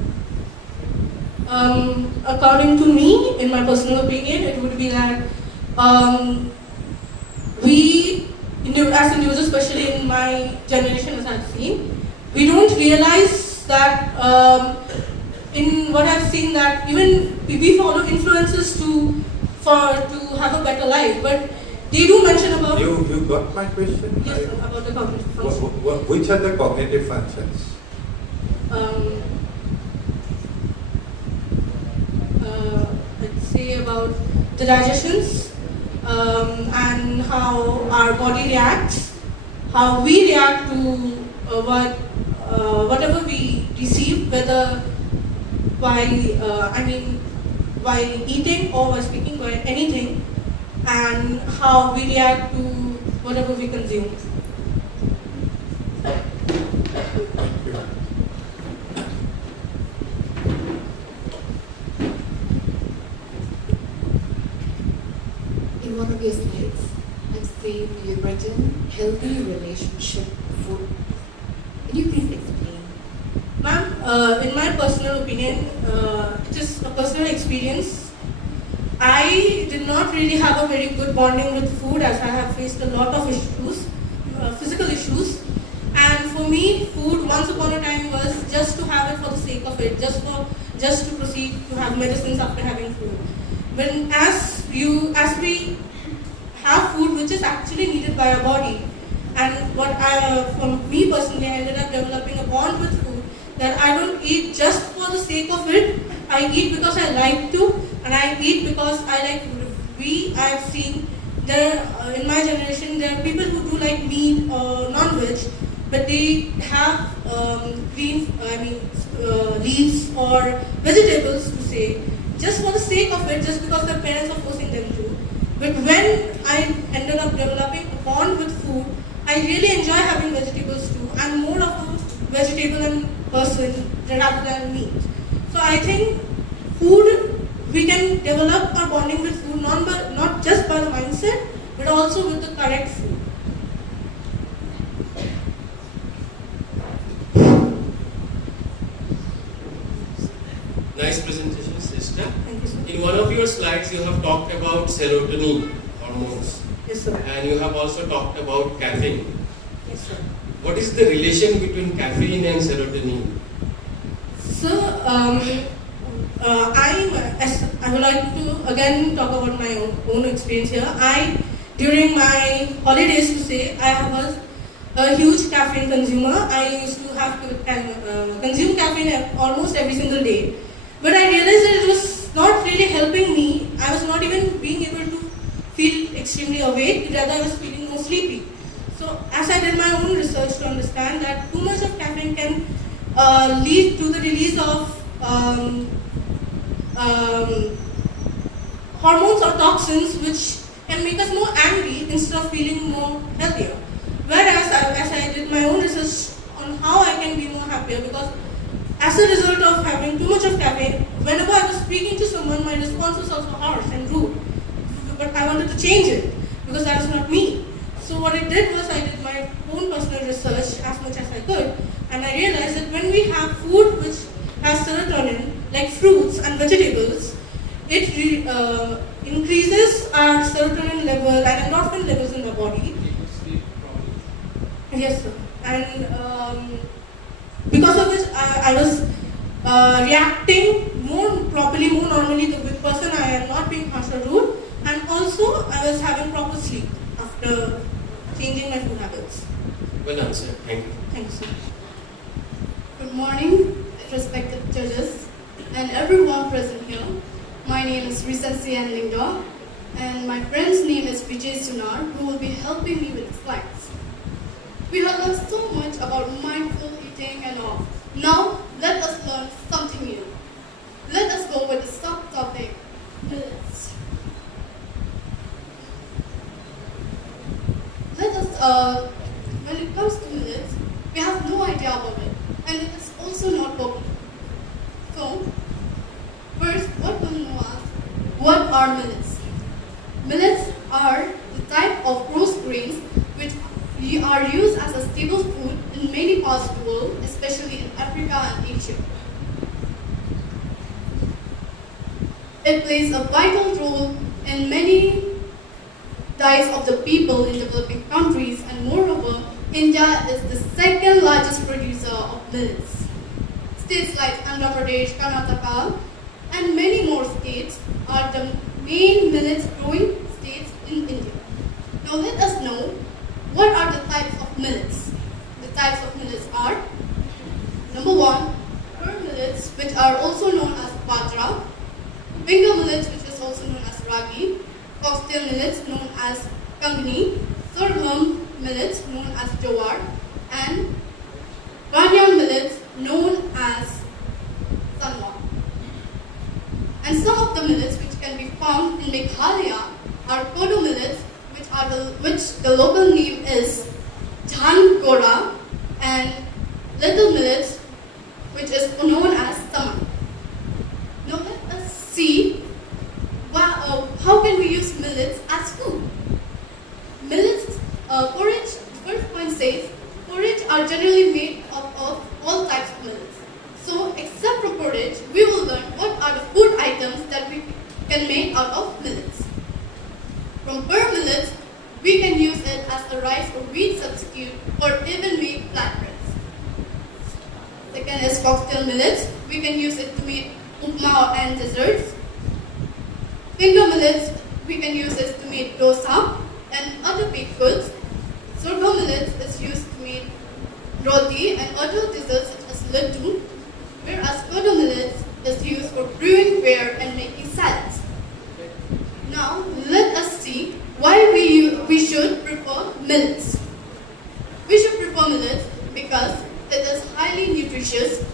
According to me, in my personal opinion, it would be that we, as individuals, especially in my generation, as I've seen, we don't realize that in what I've seen, that even we follow influences to have a better life, but they do mention about... You got my question? Yes, about the cognitive function. Which are the cognitive functions? Let's say about the digestions, and how our body reacts, how we react to whatever we receive, whether by eating or by speaking, by anything, and how we react to whatever we consume. In one of your slides, I've pre-pubertal healthy relationship with food? Can you please explain? Ma'am, in my personal opinion, it is a personal experience. I did not really have a very good bonding with food as I have faced a lot of issues, physical issues. And for me, food once upon a time was just to have it for the sake of it, just to proceed to have medicines after having food. When as we have food which is actually needed by our body, and for me personally, I ended up developing a bond with food that I don't eat just for the sake of it. I eat because I like to, and I eat because I like food. I have seen there in my generation there are people who do like meat or non-veg, but they have leaves or vegetables to say just for the sake of it, just because their parents are forcing them to. But when I ended up developing a bond with food, I really enjoy having vegetables too. I'm more of a vegetable person rather than meat. So I think food, we can develop our bonding with food not just by the mindset, but also with the correct food. Nice presentation, sister. Thank you, sir. In one of your slides, you have talked about serotonin hormones. Yes, sir. And you have also talked about caffeine. Yes, sir. What is the relation between caffeine and serotonin? So, I would like to again talk about my own experience here. During my holidays to say, I was a huge caffeine consumer. I used to have consume caffeine almost every single day. But I realized that it was not really helping me. I was not even being able to feel extremely awake, rather I was feeling more sleepy. So as I did my own research to understand that too much of caffeine can lead to the release of hormones or toxins which can make us more angry instead of feeling more healthier. Whereas as I did my own research on how I can be more happier, because as a result of having too much of caffeine, whenever I was speaking to someone, my response was also harsh and rude. But I wanted to change it because that is not me. So what I did was I did my own personal research as much as I could, and I realized that when we have food which has serotonin, like fruits and vegetables, it increases our serotonin level and endorphin levels in the body. Yes, sir. And because of which I was reacting more properly, more normally to the person. I am not being harsh or rude, and also I was having proper sleep after changing my food habits. Well answered. Thank you. Thanks, sir. Good morning, respected judges and everyone present here. My name is Risansi and Linda, and my friend's name is Vijay Sunar, who will be helping me with the slides. We have learned so much about mindful eating and all. Now, let us learn something new. Let us go with the subtopic, millets. When it comes to millets, we have no idea about it, and it is also not popular. So, first, what are millets? Millets are the type of roast grains which are used as a staple food in many parts of the world, especially in Africa and Asia. It plays a vital role in many diets of the people in developing countries, and moreover, India is the second largest producer of millets. States like Andhra Pradesh, Karnataka, and many more states are the main millets growing states in India. Now let us know what are the types of millets. The types of millets are: number 1, pearl millets, which are also known as bajra; finger millets, which is also known as ragi; foxtail millets, known as kangni; sorghum millets, known as jowar; and Ghanaian millets, known as sanwa. And some of the millets which can be found in Meghalaya are kodo millets, which the local name is Jhan Gora, and little millets, which is known as Saman. Now let us see how can we use millets as food. Millets are the food items that we can make out of millets. From pearl millets, we can use it as a rice or wheat substitute or even make flatbreads. Second is foxtail millets. We can use it to make upma and desserts. Finger millets, we can use it to make dosa and other baked goods. Sorghum millets is used to make roti and other desserts such as laddu, whereas kodo millets is used for brewing beer and making salads. Now, let us see why we should prefer millets. We should prefer millets because it is highly nutritious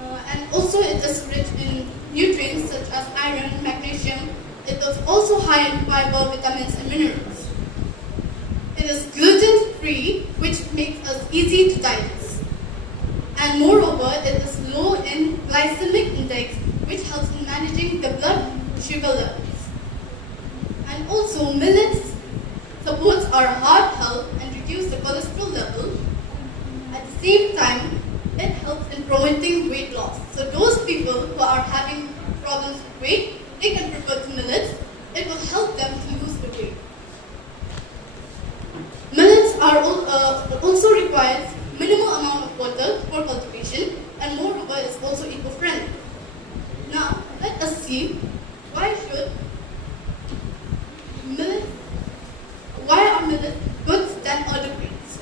and also it is rich in nutrients such as iron, magnesium. It is also high in fiber, vitamins and minerals. It is gluten-free, which makes us easy to digest. And moreover, it is low in glycemic index, which helps in managing the blood sugar levels. And also, millets supports our heart health and reduce the cholesterol level. At the same time, it helps in promoting weight loss. So those people who are having problems with weight, they can prefer to millets. It will help them to lose the weight. Millets are also requires minimal amount of water for cultivation, and moreover is also eco-friendly. Now, let us see why are millets good than other grains?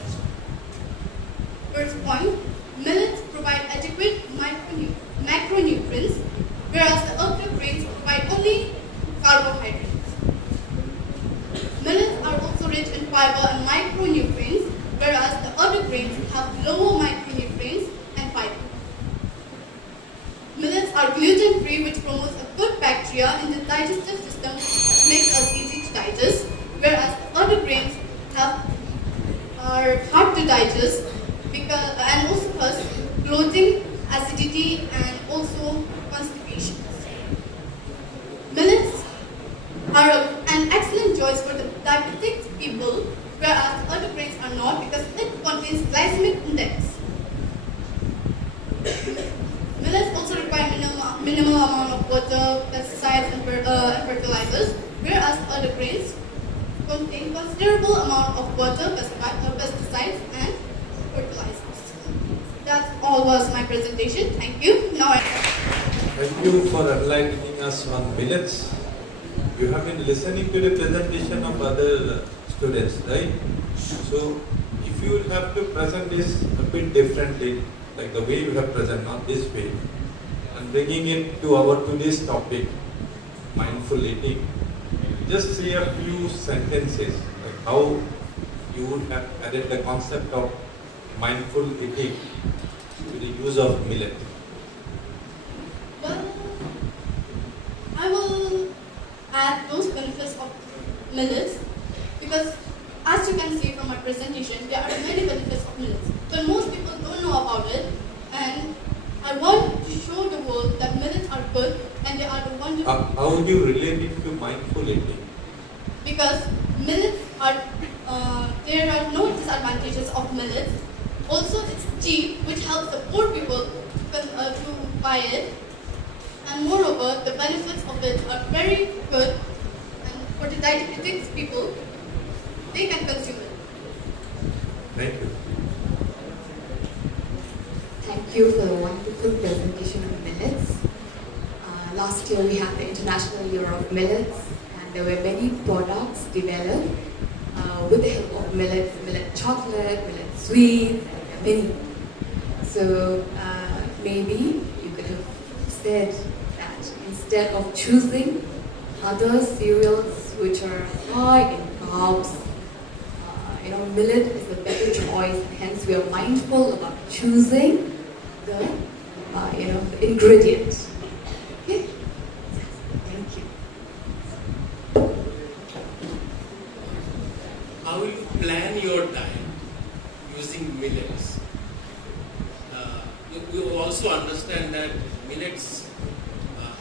First point, millets provide adequate macronutrients, whereas the other grains provide only carbohydrates. Millets are also rich in fiber and micronutrients, whereas the other grains have lower micronutrients and fiber. Millets are gluten-free, which promotes a good bacteria in the digestive system, makes us easy to digest, whereas the other grains are hard to digest and also cause bloating, acidity, and also constipation. Millets are an excellent choice for the diabetic people, whereas the other grains are not because it contains glycemic index. Millets also require minimal amount of water, pesticides, and fertilizers, whereas the other grains contain considerable amount of water, pesticides, and fertilizers. That all was my presentation. Thank you. Now Thank you for enlightening us on millets. You have been listening to the presentation of other students, right? So, if you will have to present this a bit differently, like the way you have presented, not this way, and bringing it to our today's topic, mindful eating, just say a few sentences, like how you would have added the concept of mindful eating to the use of millet. Well, I will add those benefits of millets because as you can see from my presentation, there are many benefits of millets. But most people don't know about it, and I want to show the world that millets are good and they are the wonderful. How would you relate it to mindful eating? Because millets are, there are no disadvantages of millets. Also, it's cheap, which helps the poor people to buy it. And moreover, the benefits of it are very good, and for the diabetic people, they can consume it. Thank you. Thank you for the wonderful presentation of millets. Last year we had the International Year of Millets, and there were many products developed with the help of millets, millet chocolate, millet sweets, and many. So maybe you could have said that instead of choosing other cereals which are high in carbs, millet is a better choice. Hence, we are mindful about choosing the ingredient. Okay. Thank you. How will you plan your diet using millets? You also understand that millets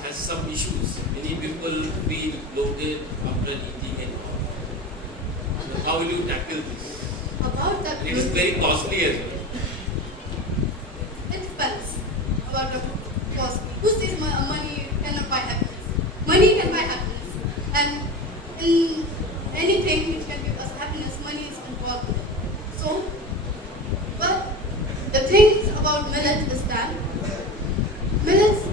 has some issues. Many people feel bloated after eating it. So how will you tackle this? About that, It is very costly as well. it depends about the cost. Who says about millet is that millets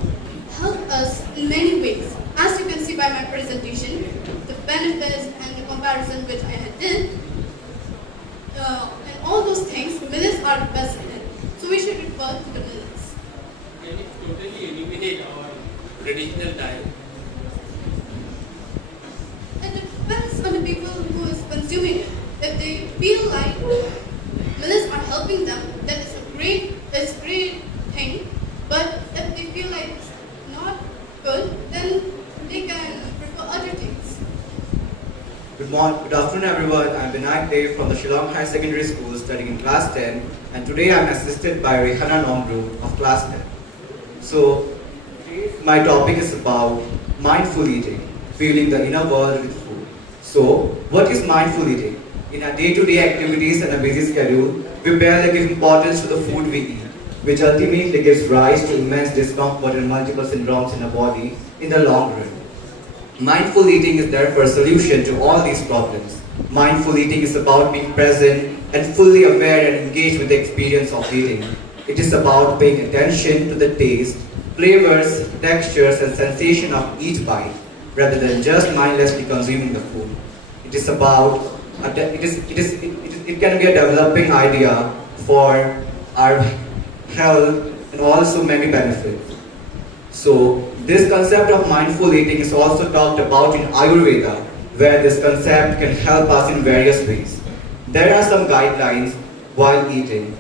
help us in many ways. As you can see by my presentation, the benefits and the comparison which I had did, and all those things, millets are the best in it. So we should refer to the millets. Can it totally eliminate our traditional diet? It depends on the people who is consuming it. If they feel like millets are helping them, then it's a great thing. But if they feel like it's not good, then they can prefer other things. Good afternoon everyone. I'm Binayak Dev from the Shillong High Secondary School studying in class 10, and today I'm assisted by Rihanna Nomru of class 10. So my topic is about mindful eating, fueling the inner world with food. So what is mindful eating? In our day-to-day activities and a busy schedule, we barely give importance to the food we eat, which ultimately gives rise to immense discomfort and multiple syndromes in the body in the long run. Mindful eating is therefore a solution to all these problems. Mindful eating is about being present and fully aware and engaged with the experience of eating. It is about paying attention to the taste, flavors, textures, and sensation of each bite, rather than just mindlessly consuming the food. It is about it can be a developing idea for our health and also many benefits. So this concept of mindful eating is also talked about in Ayurveda, where this concept can help us in various ways. There are some guidelines while eating,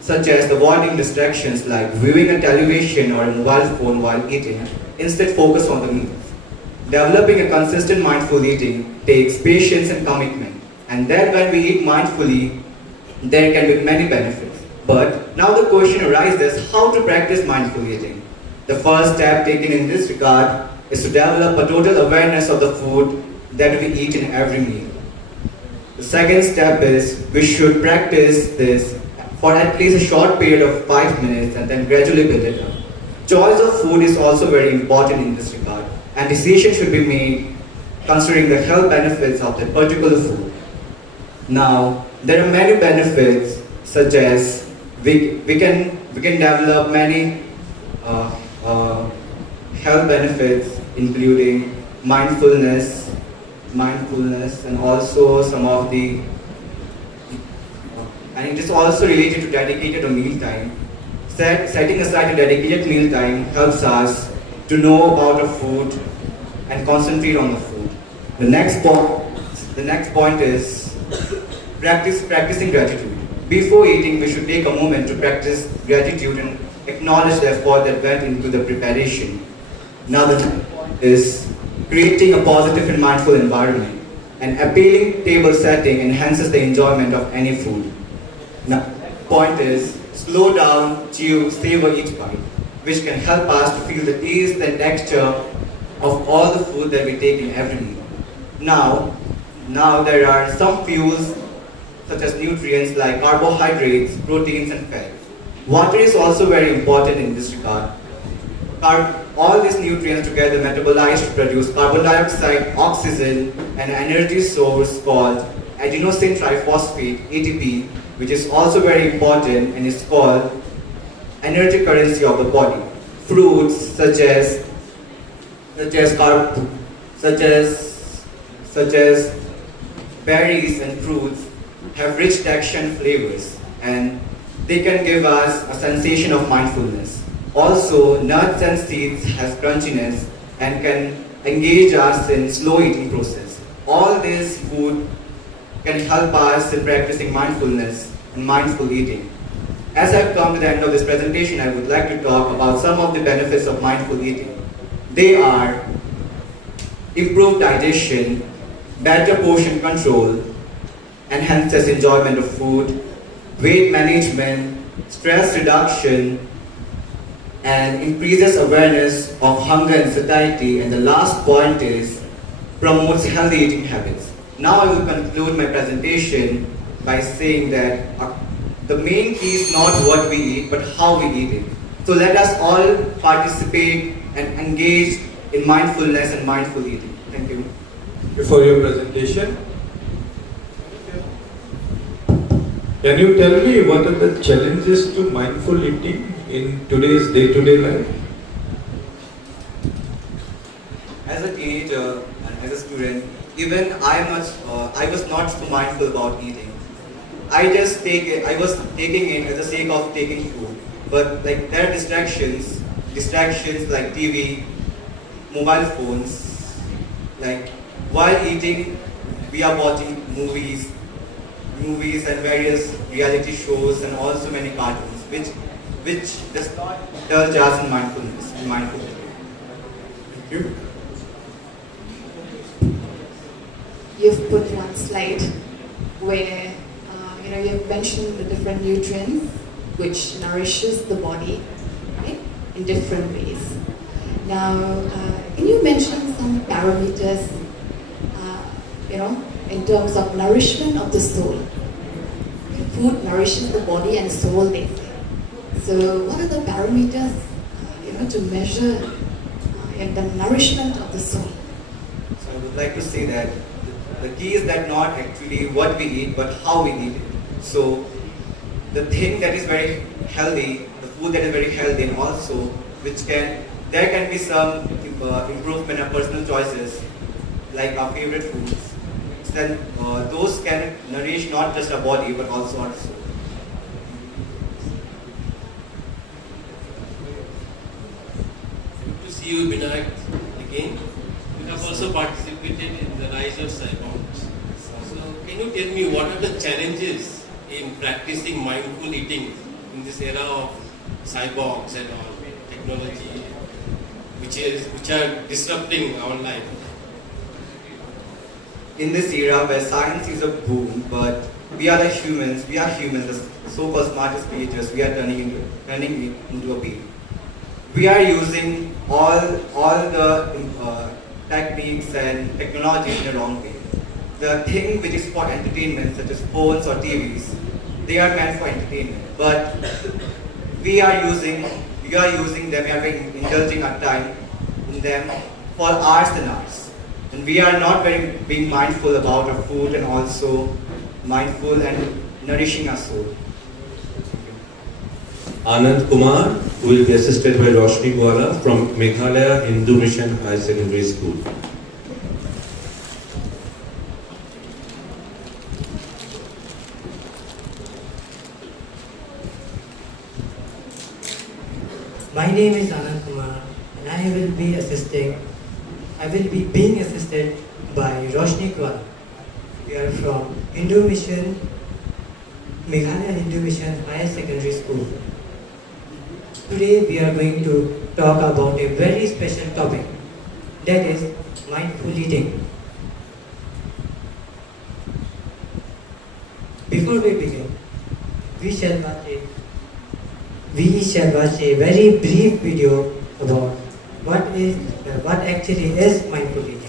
such as avoiding distractions like viewing a television or a mobile phone while eating. Instead, focus on the meal. Developing a consistent mindful eating takes patience and commitment, and then when we eat mindfully, there can be many benefits. But now the question arises, how to practice mindful eating? The first step taken in this regard is to develop a total awareness of the food that we eat in every meal. The second step is we should practice this for at least a short period of 5 minutes and then gradually build it up. Choice of food is also very important in this regard, and decision should be made considering the health benefits of that particular food. Now, there are many benefits, such as we can develop many health benefits, including mindfulness, and also some of the, and it is also related to dedicated or meal time. Setting aside a dedicated meal time helps us to know about the food and concentrate on the food. The next point is practicing gratitude. Before eating, we should take a moment to practice gratitude and acknowledge the effort that went into the preparation. Now the next point is creating a positive and mindful environment. An appealing table setting enhances the enjoyment of any food. Now the next point is slow down, chew, savor each bite, which can help us to feel the taste and texture of all the food that we take in every meal. Now there are some fuels such as nutrients like carbohydrates, proteins, and fats. Water is also very important in this regard. All these nutrients together metabolize to produce carbon dioxide, oxygen, and an energy source called adenosine triphosphate, ATP, which is also very important and is called energy currency of the body. Fruits such as berries and fruits have rich texture and flavors, and they can give us a sensation of mindfulness. Also, nuts and seeds has crunchiness and can engage us in slow eating process. All this food can help us in practicing mindfulness and mindful eating. As I've come to the end of this presentation, I would like to talk about some of the benefits of mindful eating. They are improved digestion, better portion control, enhances enjoyment of food, weight management, stress reduction, and increases awareness of hunger and satiety. And the last point is promotes healthy eating habits. Now I will conclude my presentation by saying that the main key is not what we eat, but how we eat it. So let us all participate and engage in mindfulness and mindful eating. Thank you. For your presentation. Can you tell me what are the challenges to mindful eating in today's day-to-day life? As a teenager and as a student, even I was not so mindful about eating. I was taking it as the sake of taking food. But like there are distractions like TV, mobile phones. Like while eating, we are watching movies and various reality shows and also many cartoons, which does not indulge us in mindfulness. Thank you. You've put one slide where you've mentioned the different nutrients which nourishes the body, right, in different ways. Now, can you mention some parameters, in terms of nourishment of the soul? Food nourishes the body and soul, they say. So, what are the parameters, to measure the nourishment of the soul? So I would like to say that the key is that not actually what we eat, but how we eat it. So the thing that is very healthy, the food that is very healthy, and also there can be some improvement of personal choices, like our favorite foods. Then those can nourish not just our body but also our soul. Good to see you, Binayak, again. You have also participated in the rise of cyborgs. So, can you tell me what are the challenges in practicing mindful eating in this era of cyborgs and all technology, which are disrupting our life? In this era where science is a boom, but we are humans, the so-called smartest creatures, we are turning it into a beam. We are using all the techniques and technologies in the wrong way. The thing which is for entertainment, such as phones or TVs, they are meant for entertainment. But we are using them, we are indulging our time in them for hours and hours. And we are not being mindful about our food and also mindful and nourishing our soul. Anand Kumar, who will be assisted by Roshni Gwala from Meghalaya Hindu Mission High Secondary School. My name is Anand Kumar and I will be being assisted by Roshni Gwala. We are from Hindu Mission, Meghalaya Hindu Mission Higher Secondary School. Today we are going to talk about a very special topic, that is mindful eating. Before we begin, we shall watch a very brief video about what actually is mindful eating.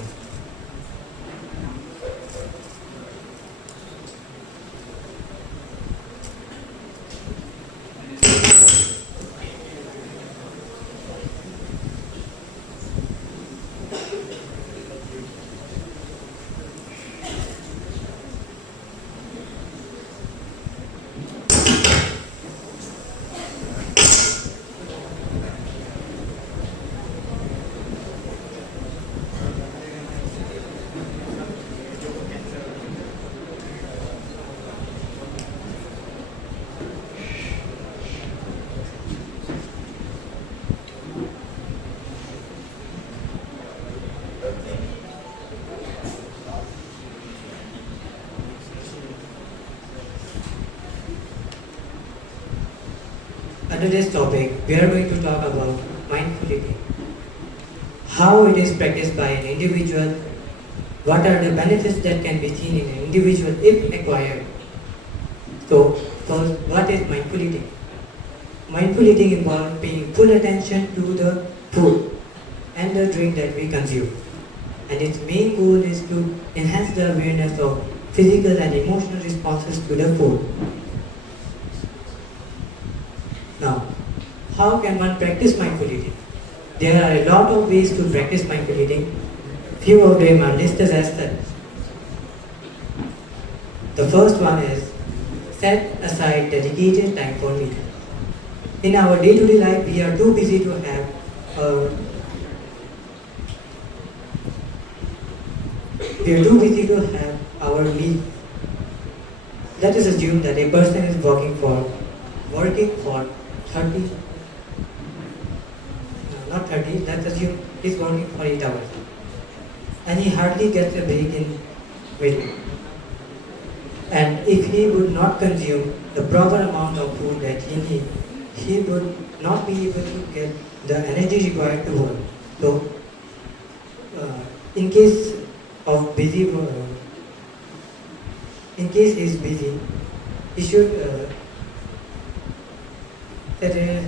Under this topic, we are going to talk about mindful eating. How it is practiced by an individual, what are the benefits that can be seen in an individual if acquired. So, first, what is mindful eating? Mindful eating involves paying full attention to the food and the drink that we consume. And its main goal is to enhance the awareness of physical and emotional responses to the food. Now, how can one practice mindful eating? There are a lot of ways to practice mindful eating. Few of them are listed as such. The first one is set aside dedicated time for meal. In our day-to-day life, we are too busy to have our meal. Let us assume that a person is working for 30, not 30, let's assume he's working for 8 hours. And he hardly gets a break in middle. And if he would not consume the proper amount of food that he needs, he would not be able to get the energy required to work. So, in case he is busy, he should set a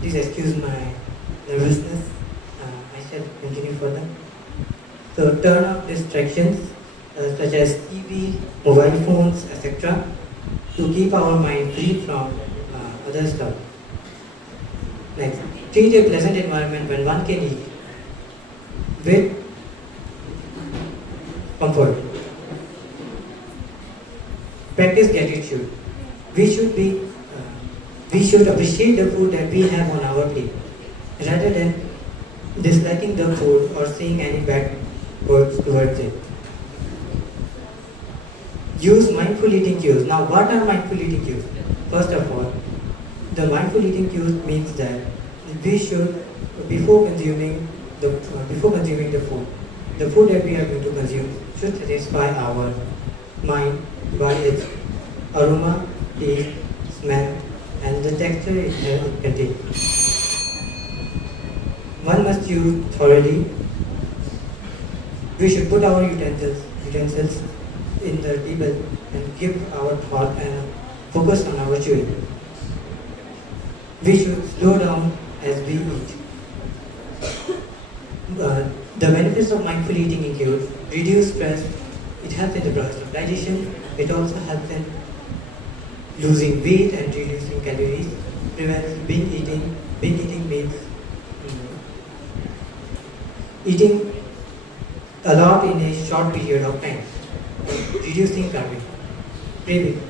please excuse my nervousness. I shall continue further. So turn off distractions such as TV, mobile phones, etc. to keep our mind free from other stuff. Next, treat a pleasant environment when one can eat with comfort. Practice gratitude. We should appreciate the food that we have on our plate, rather than disliking the food or saying any bad words towards it. Use mindful eating cues. Now, what are mindful eating cues? First of all, the mindful eating cues means that we should, before consuming the food, the food that we are going to consume should satisfy our mind by its aroma, taste, smell, and the texture it contains. One must use thoroughly. We should put our utensils in the table and give our thought and focus on our chewing. We should slow down as we eat. The benefits of mindful eating include reduce stress, it helps in the process of digestion, it also helps in losing weight and reducing calories, prevents binge eating means eating a lot in a short period of time, reducing craving.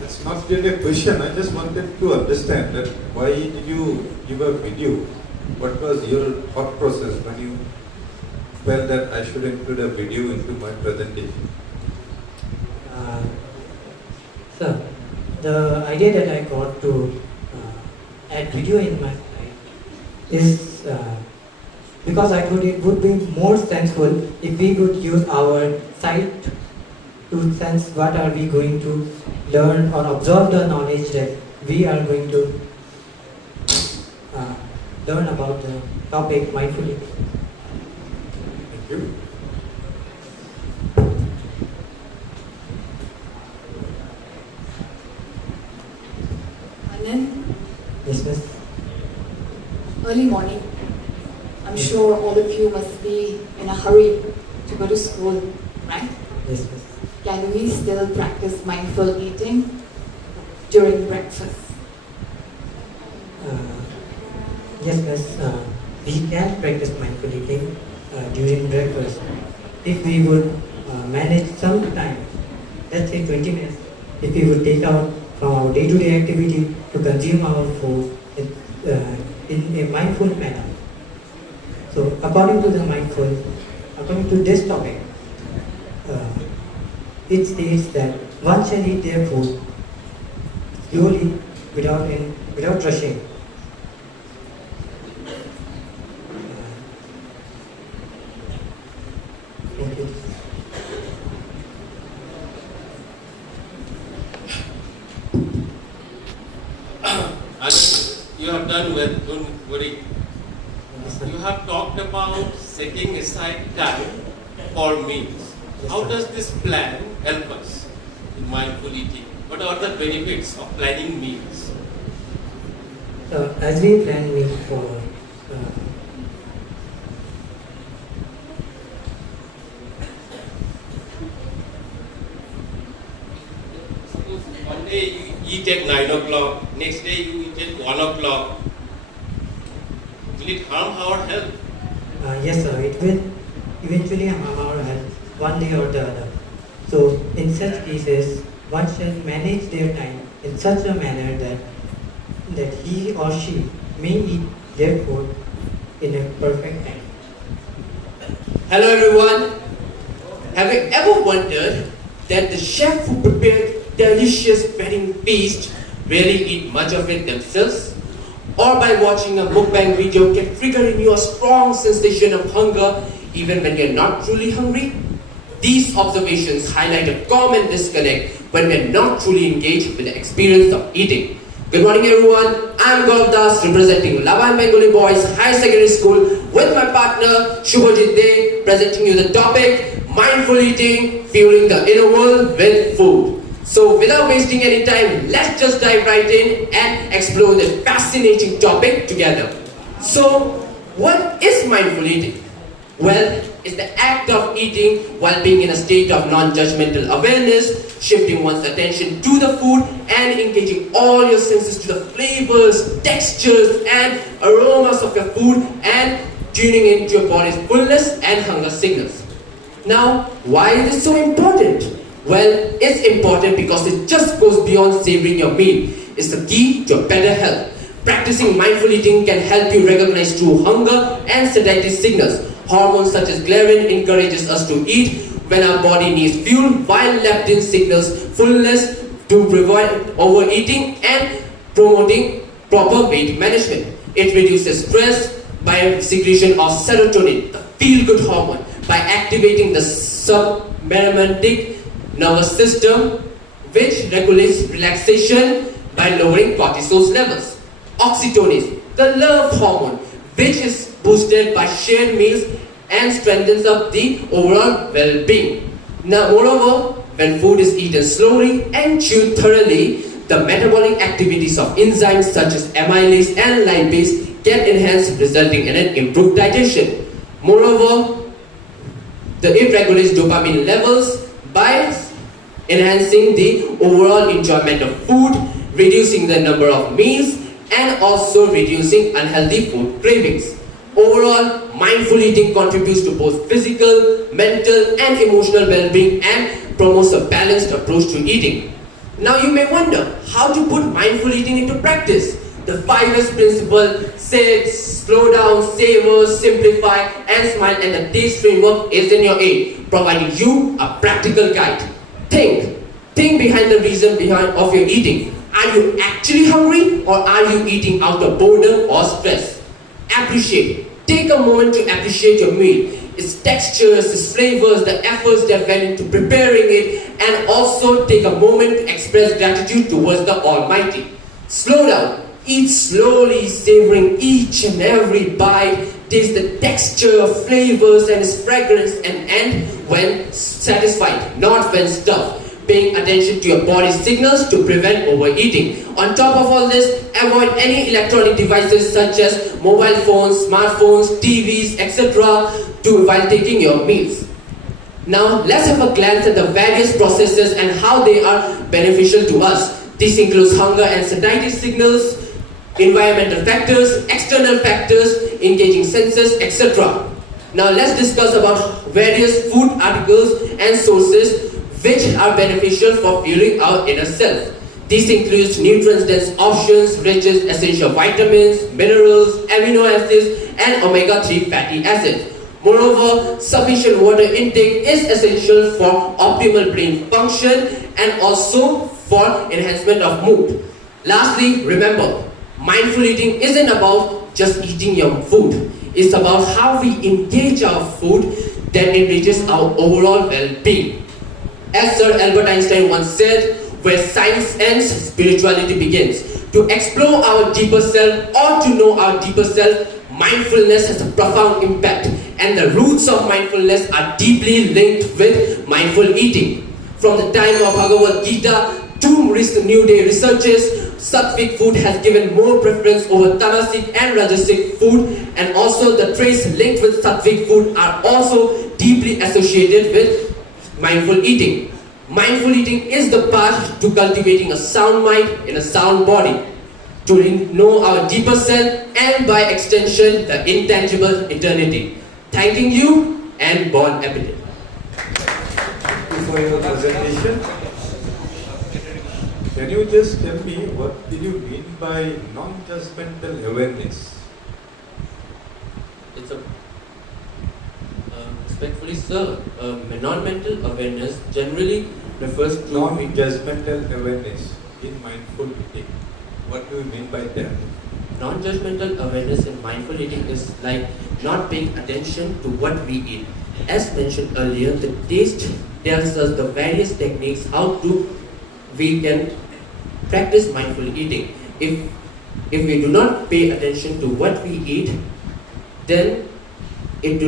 That's not really a question. I just wanted to understand that why did you give a video? What was your thought process when you felt that I should include a video into my presentation? Sir, the idea that I got to add video in my slide is because I thought it would be more sensible if we would use our sight to sense what are we going to learn or absorb the knowledge that we are going to learn about the topic mindfully. Thank you. Anand, Yes, miss. early morning. I'm sure all of you must be in a hurry to go to school, right? Yes, miss. Can we still practice mindful eating during breakfast? Yes, miss. We can practice mindful eating during breakfast if we would manage some time, let's say 20 minutes, if we would take out from our day-to-day activity to consume our food in a mindful manner. So, according to this topic, it states that one shall eat their food slowly without rushing. Thank you. You have done well, don't worry. You have talked about setting aside time for meals. How does this plan help us in mindful eating? What are the benefits of planning meals? As we plan meals for Suppose one day you eat at 9 o'clock, next day you eat at 1 o'clock, will it harm our health? Yes, sir. It will eventually harm our health one day or the other. So, in such cases, one should manage their time in such a manner that he or she may eat their food in a perfect time. Hello everyone. Have you ever wondered that the chef who prepared delicious wedding feast really eat much of it themselves? Or by watching a mukbang video can trigger in you a strong sensation of hunger even when you're not truly hungry? These observations highlight a common disconnect when we're not truly engaged with the experience of eating. Good morning everyone, I'm Gaurav Das representing Laban Bengalee Boys Higher Secondary School with my partner Shubhajit Dey presenting you the topic Mindful Eating, Fueling the Inner World with Food. So without wasting any time, let's just dive right in and explore this fascinating topic together. So what is mindful eating? Well, it's the act of eating while being in a state of non-judgmental awareness, shifting one's attention to the food and engaging all your senses to the flavors, textures and aromas of your food and tuning into your body's fullness and hunger signals. Now, why is this so important? Well, it's important because it just goes beyond savoring your meal. It's the key to better health. Practicing mindful eating can help you recognize true hunger and satiety signals. Hormones such as ghrelin encourages us to eat when our body needs fuel, while leptin signals fullness to prevent overeating and promoting proper weight management. It reduces stress by secretion of serotonin, the feel-good hormone, by activating the submergent nervous system, which regulates relaxation by lowering cortisol levels. Oxytocin, the love hormone, which is boosted by shared meals and strengthens up the overall well-being. Now, moreover, when food is eaten slowly and chewed thoroughly, the metabolic activities of enzymes such as amylase and lipase get enhanced, resulting in an improved digestion. Moreover, it regulates dopamine levels by enhancing the overall enjoyment of food, reducing the number of meals, and also reducing unhealthy food cravings. Overall, mindful eating contributes to both physical, mental, and emotional well-being and promotes a balanced approach to eating. Now you may wonder, how to put mindful eating into practice? The 5S principle: sit, slow down, savor, simplify, and smile, and the taste framework is in your aid, providing you a practical guide. Think behind the reason of your eating. Are you actually hungry, or are you eating out of boredom or stress? Appreciate. Take a moment to appreciate your meal, its textures, its flavors, the efforts that went into preparing it, and also take a moment to express gratitude towards the Almighty. Slow down. Eat slowly, savoring each and every bite. Taste the texture, flavors, and its fragrance, and end when satisfied, not when stuffed. Paying attention to your body's signals to prevent overeating. On top of all this, avoid any electronic devices such as mobile phones, smartphones, TVs, etc. while taking your meals. Now, let's have a glance at the various processes and how they are beneficial to us. This includes hunger and satiety signals, environmental factors, external factors, engaging senses, etc. Now, let's discuss about various food articles and sources which are beneficial for fueling our inner self. These include nutrients-dense options rich in essential vitamins, minerals, amino acids, and omega-3 fatty acids. Moreover, sufficient water intake is essential for optimal brain function and also for enhancement of mood. Lastly, remember, mindful eating isn't about just eating your food. It's about how we engage our food that enriches our overall well-being. As Sir Albert Einstein once said, where science ends, spirituality begins. To explore our deeper self or to know our deeper self, mindfulness has a profound impact, and the roots of mindfulness are deeply linked with mindful eating. From the time of Bhagavad Gita to New Day researches, sattvic food has given more preference over tamasic and rajasic food, and also the traits linked with sattvic food are also deeply associated with mindful eating. Mindful eating is the path to cultivating a sound mind in a sound body, to know our deeper self and by extension the intangible eternity. Thanking you and bon appetit. For your presentation, can you just tell me what did you mean by non-judgmental awareness? It's a respectfully, sir, non-mental awareness generally refers to non-judgmental awareness in mindful eating. What do you mean by that? Non-judgmental awareness in mindful eating is like not paying attention to what we eat. As mentioned earlier, the taste tells us the various techniques how we can practice mindful eating. If we do not pay attention to what we eat, then it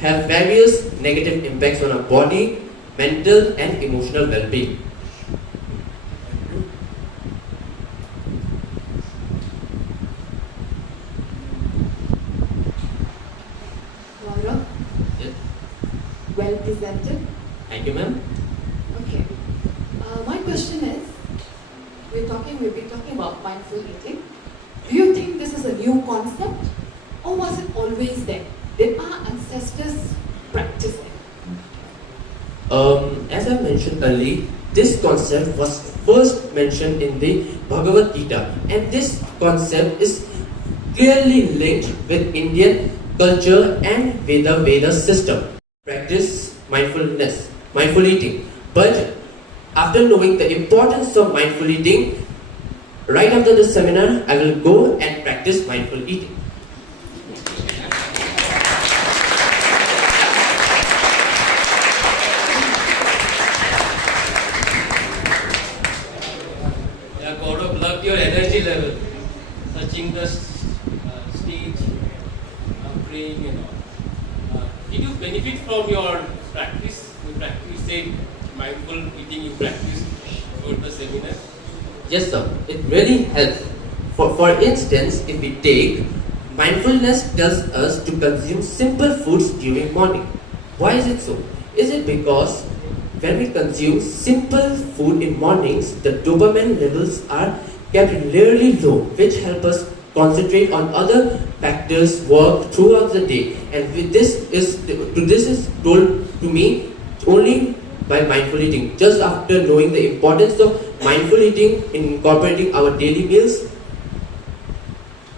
has various negative impacts on our body, mental and emotional well-being. Gaurav? Yes. Well presented. Thank you, ma'am. Okay. My question is, we've been talking about mindful eating. Do you think this is a new concept, or was it always there? Did our ancestors practice it? As I mentioned earlier, this concept was first mentioned in the Bhagavad Gita, and this concept is clearly linked with Indian culture and Veda system. Practice mindfulness, mindful eating. But after knowing the importance of mindful eating, right after the seminar, I will go and practice mindful eating. Yeah, Gaurav, loved your energy level, touching the stage, praying and all. Did you benefit from your practice? You said mindful eating you practiced throughout the seminar? Yes, sir. It really helps. For instance, if we take mindfulness tells us to consume simple foods during morning. Why is it so? Is it because when we consume simple food in mornings, the dopamine levels are kept really low, which help us concentrate on other factors work throughout the day. And this is told to me only by mindful eating. Just after knowing the importance of mindful eating in incorporating our daily meals,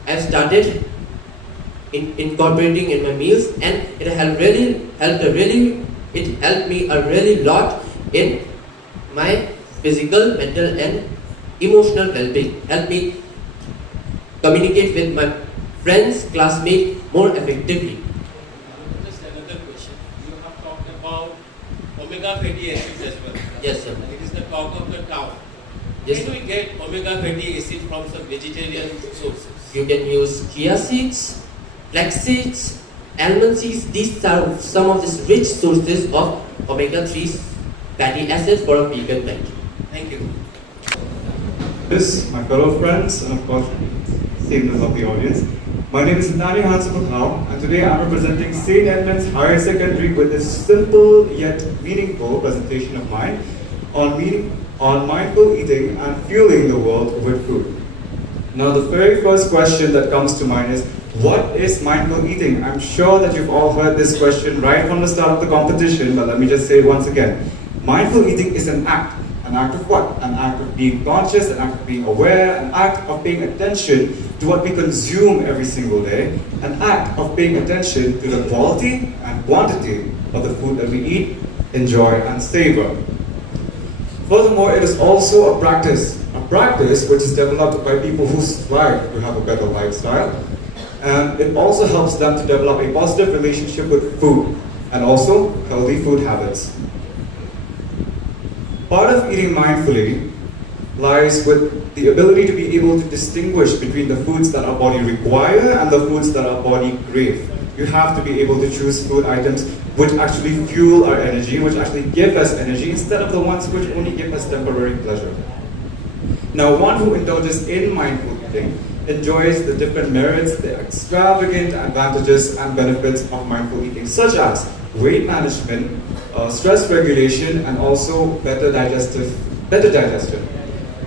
I've started incorporating in my meals, and it helped me a really lot in my physical, mental and emotional well-being. Helped me communicate with my friends, classmates more effectively. Just another question. You have talked about omega fatty acids as well. Yes, sir. It is the talk of the town. Yes, Can we get omega fatty acid from some vegetarian sources? You can use chia seeds, flax seeds, almond seeds. These are some of these rich sources of omega-3 fatty acids for a vegan diet. Thank you. This, my fellow friends, and of course, sameness of the audience. My name is Nani Hansapakau, and today I'm representing St. Edmund's Higher Secondary with this simple yet meaningful presentation of mine on mindful eating and fueling the world with food. Now, the very first question that comes to mind is, what is mindful eating? I'm sure that you've all heard this question right from the start of the competition, but let me just say it once again. Mindful eating is an act. An act of what? An act of being conscious, an act of being aware, an act of paying attention to what we consume every single day, an act of paying attention to the quality and quantity of the food that we eat, enjoy, and savor. Furthermore, it is also a practice which is developed by people who strive to have a better lifestyle, and it also helps them to develop a positive relationship with food and also healthy food habits. Part of eating mindfully lies with the ability to be able to distinguish between the foods that our body require and the foods that our body crave. You have to be able to choose food items which actually fuel our energy, which actually give us energy, instead of the ones which only give us temporary pleasure. Now, one who indulges in mindful eating enjoys the different merits, the extravagant advantages and benefits of mindful eating, such as weight management, stress regulation, and also better digestion.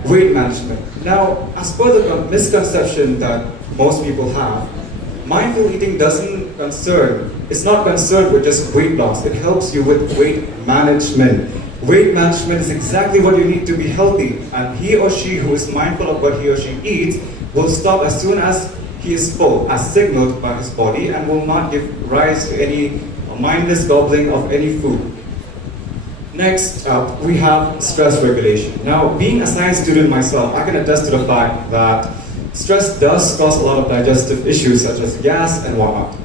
Weight management. Now, as per the misconception that most people have, mindful eating it's not concerned with just weight loss. It helps you with weight management. Weight management is exactly what you need to be healthy, and he or she who is mindful of what he or she eats will stop as soon as he is full, as signaled by his body, and will not give rise to any mindless gobbling of any food. Next up, we have stress regulation. Now, being a science student myself, I can attest to the fact that stress does cause a lot of digestive issues such as gas and whatnot.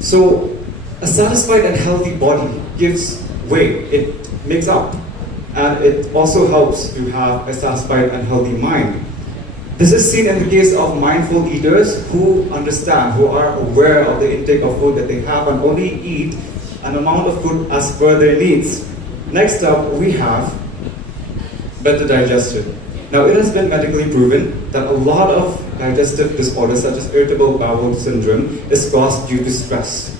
So, a satisfied and healthy body gives weight, it makes up, and it also helps to have a satisfied and healthy mind. This is seen in the case of mindful eaters who understand, who are aware of the intake of food that they have and only eat an amount of food as per their needs. Next up, we have better digestion. Now, it has been medically proven that a lot of digestive disorders such as irritable bowel syndrome is caused due to stress.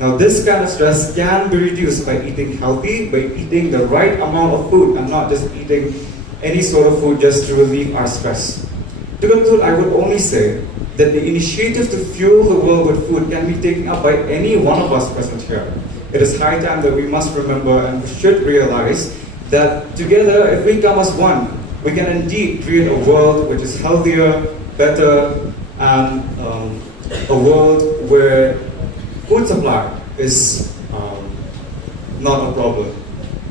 Now, this kind of stress can be reduced by eating healthy, by eating the right amount of food and not just eating any sort of food just to relieve our stress. To conclude, I would only say that the initiative to fuel the world with food can be taken up by any one of us present here. It is high time that we must remember and we should realize that together, if we come as one, we can indeed create a world which is healthier, better, and a world where food supply is not a problem.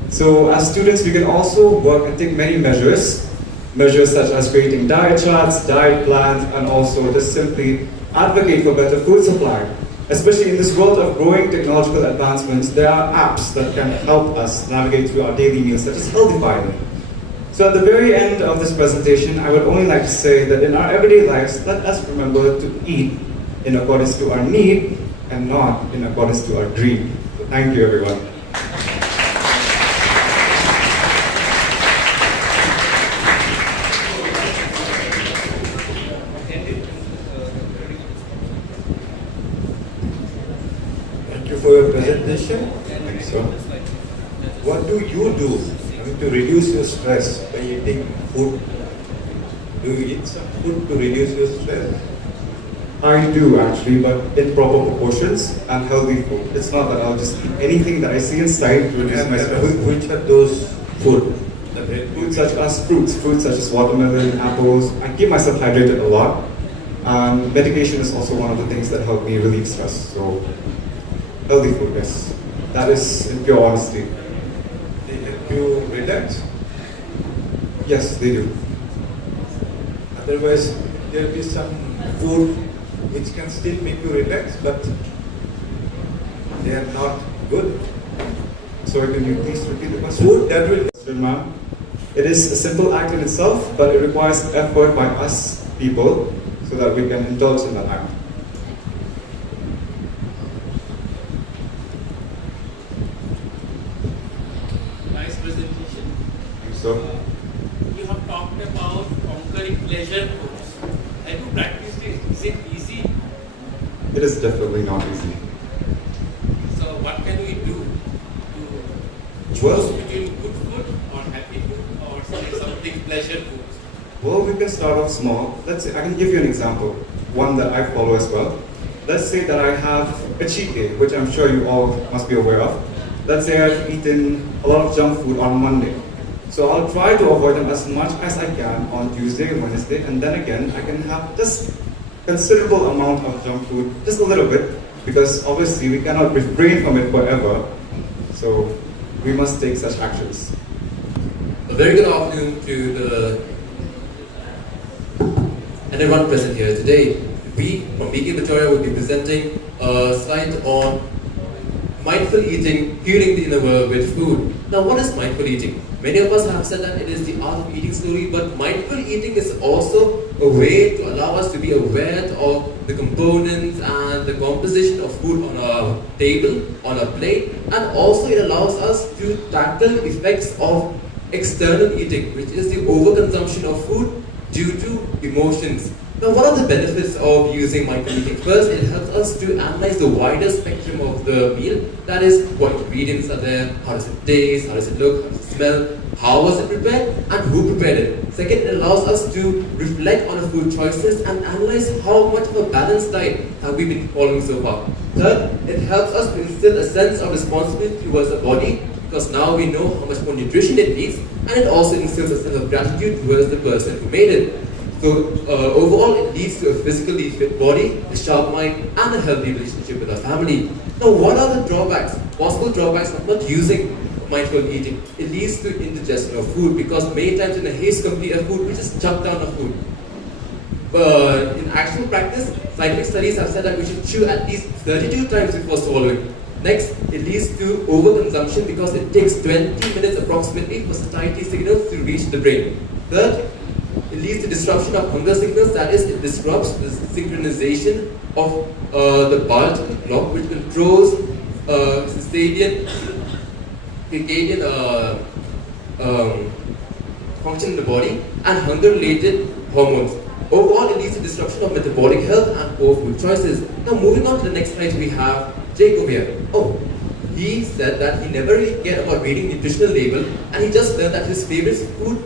So as students, we can also work and take many measures such as creating diet charts, diet plans, and also just simply advocate for better food supply. Especially in this world of growing technological advancements, there are apps that can help us navigate through our daily meals, such as Healthify. So at the very end of this presentation, I would only like to say that in our everyday lives, let us remember to eat in accordance to our need and not in accordance to our dream. So thank you, everyone. For your presentation. So, what do you do to reduce your stress by eating food? Do you eat some food to reduce your stress? I do actually, but in proper proportions and healthy food. It's not that I'll just eat anything that I see in sight to reduce my stress. Which are those food? Foods such as fruits such as watermelon, apples. I keep myself hydrated a lot. And medication is also one of the things that help me relieve stress. So, healthy food, yes. That is in pure honesty. They help you relax? Yes, they do. Otherwise, there will be some food which can still make you relax, but they are not good. So can you please repeat the question? Food that will... Ma'am, it is a simple act in itself, but it requires effort by us people so that we can indulge in that act. Nice presentation. So, you have talked about conquering pleasure foods. Have you practiced it? Is it easy? it is definitely not easy. So what can we do to choose between good food or happy food or say something pleasure food? Well, we can start off small. Let's say, I can give you an example, one that I follow as well. Let's say that I have a cheat day, which I'm sure you all must be aware of. Let's say I've eaten a lot of junk food on Monday. So I'll try to avoid them as much as I can on Tuesday and Wednesday, and then again, I can have just considerable amount of junk food, just a little bit, because obviously we cannot refrain from it forever. So we must take such actions. A very good afternoon to the everyone present here today. We from BK Victoria will be presenting a slide on mindful eating, fueling the inner world with food. Now, what is mindful eating? Many of us have said that it is the art of eating slowly, but mindful eating is also a way to allow us to be aware of the components and the composition of food on our table, on our plate, and also it allows us to tackle effects of external eating, which is the overconsumption of food due to emotions. Now, what are the benefits of using mindful eating? First, it helps us to analyze the wider spectrum of the meal. That is, what ingredients are there, how does it taste, how does it look, how does it smell, how was it prepared, and who prepared it. Second, it allows us to reflect on our food choices and analyze how much of a balanced diet have we been following so far. Third, it helps us to instill a sense of responsibility towards the body, because now we know how much more nutrition it needs, and it also instills a sense of gratitude towards the person who made it. So overall, it leads to a physically fit body, a sharp mind, and a healthy relationship with our family. Now, what are the drawbacks, possible drawbacks of not using mindful eating? It leads to indigestion of food, because many times in a haste complete a food, we just chuck down a food. But in actual practice, scientific studies have said that we should chew at least 32 times before swallowing. Next, it leads to overconsumption, because it takes 20 minutes approximately for satiety signals to reach the brain. Third, it leads to disruption of hunger signals, that is, it disrupts the synchronization of the biological clock, which controls circadian function in the body, and hunger-related hormones. Overall, it leads to disruption of metabolic health and poor food choices. Now, moving on to the next slide, we have Jacob here. Oh, he said that he never really cared about reading nutritional label, and he just learned that his favorite food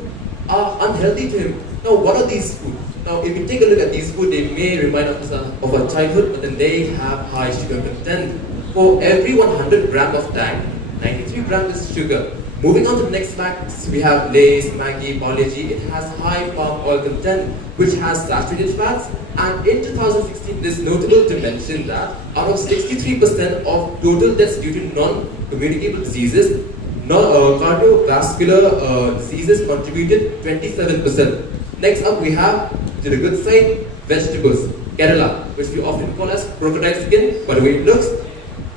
are unhealthy to him. Now, what are these foods? Now, if we take a look at these foods, they may remind us of our childhood, but then they have high sugar content. For every 100 gram of tang, 93 grams is sugar. Moving on to the next facts, we have Lay's, Maggi, Parle-G. It has high palm oil content, which has saturated fats. And in 2016, it is notable to mention that out of 63% of total deaths due to non-communicable diseases, cardiovascular diseases contributed 27%. Next up, we have, to the good side, vegetables. Kerala, which we often call as crocodile skin, by the way it looks.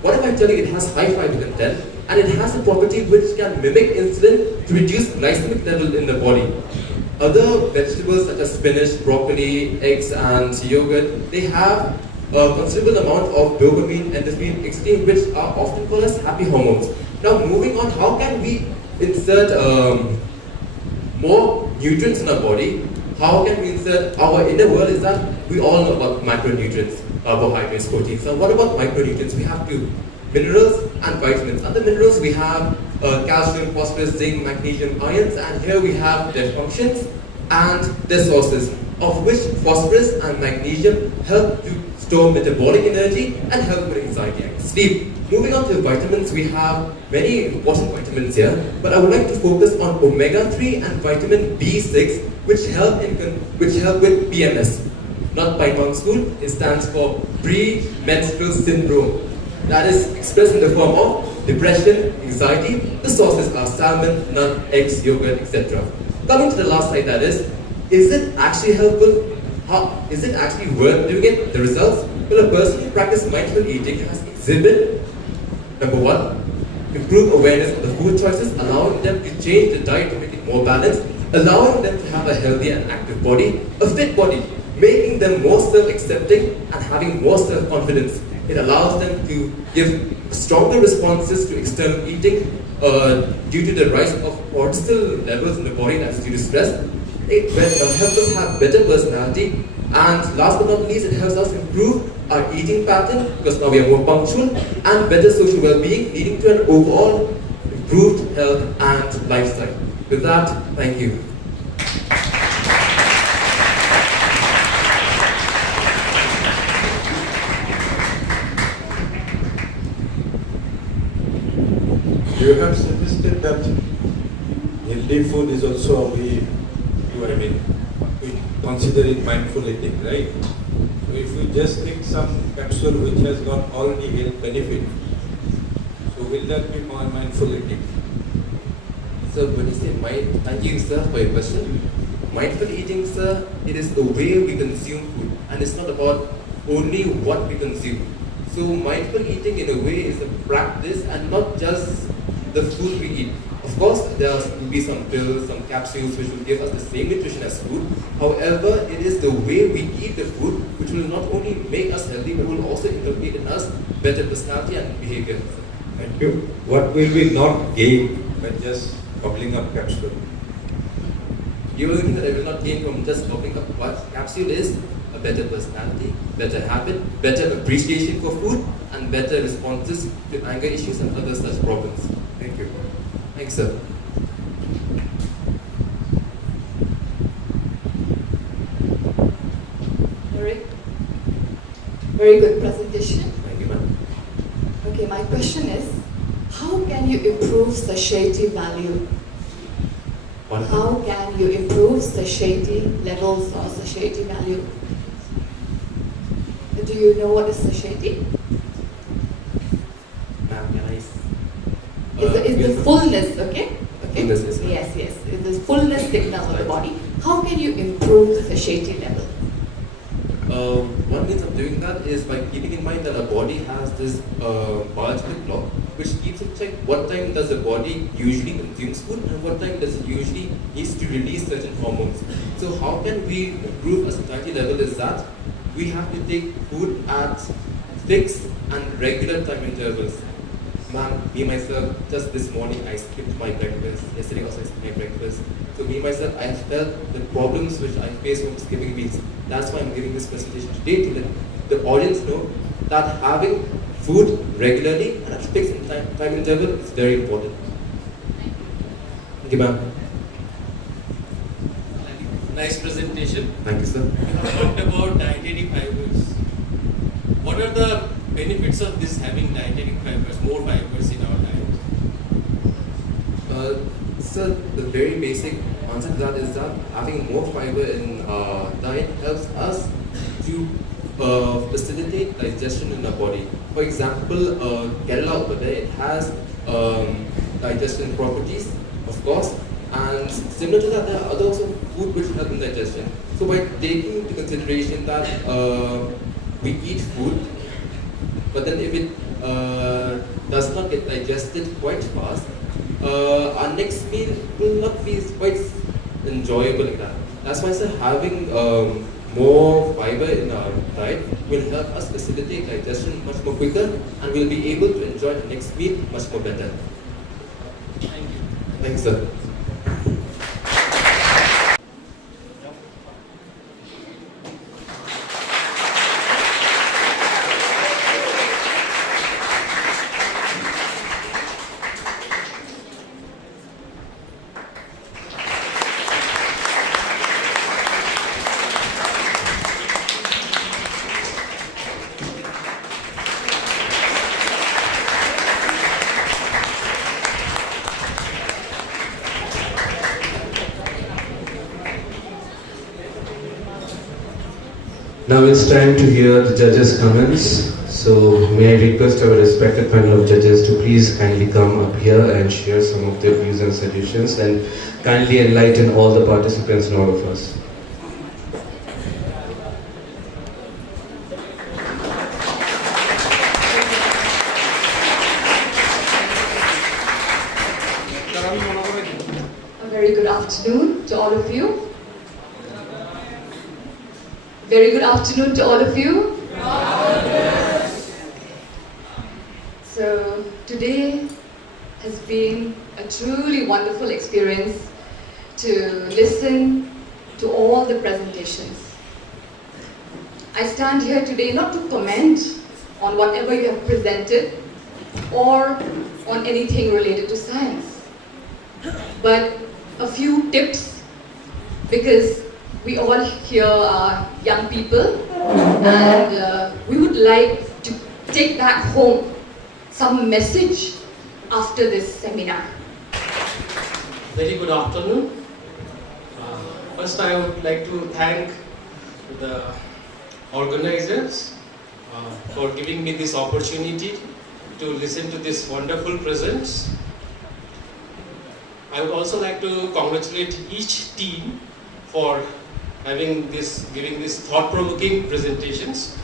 What if I tell you it has high fiber content, and it has a property which can mimic insulin to reduce glycemic level in the body. Other vegetables such as spinach, broccoli, eggs, and yogurt, they have a considerable amount of dopamine, endorphin, exchange, which are often called as happy hormones. Now, moving on, how can we insert more nutrients in our body? How can we insert our inner world? Is that we all know about macronutrients, carbohydrates, proteins. So what about micronutrients? We have two: minerals and vitamins. Under minerals, we have calcium, phosphorus, zinc, magnesium, ions, and here we have their functions and their sources, of which phosphorus and magnesium help to store metabolic energy and help with anxiety and sleep. Moving on to vitamins, we have many important vitamins here, but I would like to focus on omega-3 and vitamin B6, which help with PMS. Not by tongue school, it stands for premenstrual syndrome. That is expressed in the form of depression, anxiety. The sources are salmon, nut, eggs, yogurt, etc. Coming to the last slide, that is it actually helpful? Is it actually worth doing it? The results? Well, a person who practices mindful eating has exhibited, number one, improve awareness of the food choices, allowing them to change the diet to make it more balanced, allowing them to have a healthy and active body, a fit body, making them more self-accepting and having more self-confidence. It allows them to give stronger responses to external eating due to the rise of cortisol levels in the body, that is due to stress. It helps us have better personality, and last but not least, it helps us improve our eating pattern, because now we are more punctual, and better social well-being, leading to an overall improved health and lifestyle. With that, thank you. You have suggested that healthy food is also a way we consider it mindful eating, right? So if we just take some capsule which has got all the health benefit, so will that be more mindful eating? So when you say thank you, sir, for your question. Mindful eating, sir, it is the way we consume food, and it's not about only what we consume. So mindful eating in a way is a practice and not just the food we eat. Of course, there will be some pills, some capsules which will give us the same nutrition as food. However, it is the way we eat the food which will not only make us healthy, but will also inculcate in us better personality and behavior. Thank you. What will we not gain by just gobbling up capsule? You will think that I will not gain from just gobbling up what capsule is. a better personality, better habit, better appreciation for food, and better responses to anger issues and other such problems. Thank you. Thanks, sir. Very good presentation. Thank you, ma'am. Okay, my question is, how can you improve satiety value? How can you improve satiety levels or satiety value? Do you know what is satiety? Ma'am, can I? Is the fullness, okay? Fullness, yes. Yes, yes. It's the fullness signal of the body. How can you improve satiety level? One means of doing that is by keeping in mind that our body has this biological clock which keeps in check what time does the body usually consumes food and what time does it usually needs to release certain hormones. So how can we improve our satiety level is that we have to take food at fixed and regular time intervals. Ma'am, me myself, just this morning I skipped my breakfast. Yesterday also I skipped my breakfast. So me myself, I felt the problems which I face from skipping meals. That's why I'm giving this presentation today to let the audience know that having food regularly and at fixed time interval is very important. Thank you, ma'am. Nice presentation. Thank you, sir. You have talked about dietary fibers. What are the benefits of this having dietary fibers, more fibers in our diet? So the very basic answer to that is that having more fiber in our diet helps us to facilitate digestion in our body. For example, Kerala over there, it has digestion properties, of course, and similar to that, there are other also food which help in digestion. So by taking into consideration that we eat food, but then if it does not get digested quite fast, our next meal will not be quite enjoyable like that. That's why I say having more fiber in our diet will help us facilitate digestion much more quicker and we'll be able to enjoy the next meal much more better. Thank you. Thanks, sir. Now it's time to hear the judges' comments. So may I request our respected panel of judges to please kindly come up here and share some of their views and suggestions and kindly enlighten all the participants and all of us. A very good afternoon to all of you. Very good afternoon to all of you. So today has been a truly wonderful experience to listen to all the presentations. I stand here today not to comment on whatever you have presented or on anything related to science, but a few tips, because we all here are young people and we would like to take back home some message after this seminar. Very good afternoon. First I would like to thank the organizers for giving me this opportunity to listen to this wonderful presents. I would also like to congratulate each team for giving this thought-provoking presentations.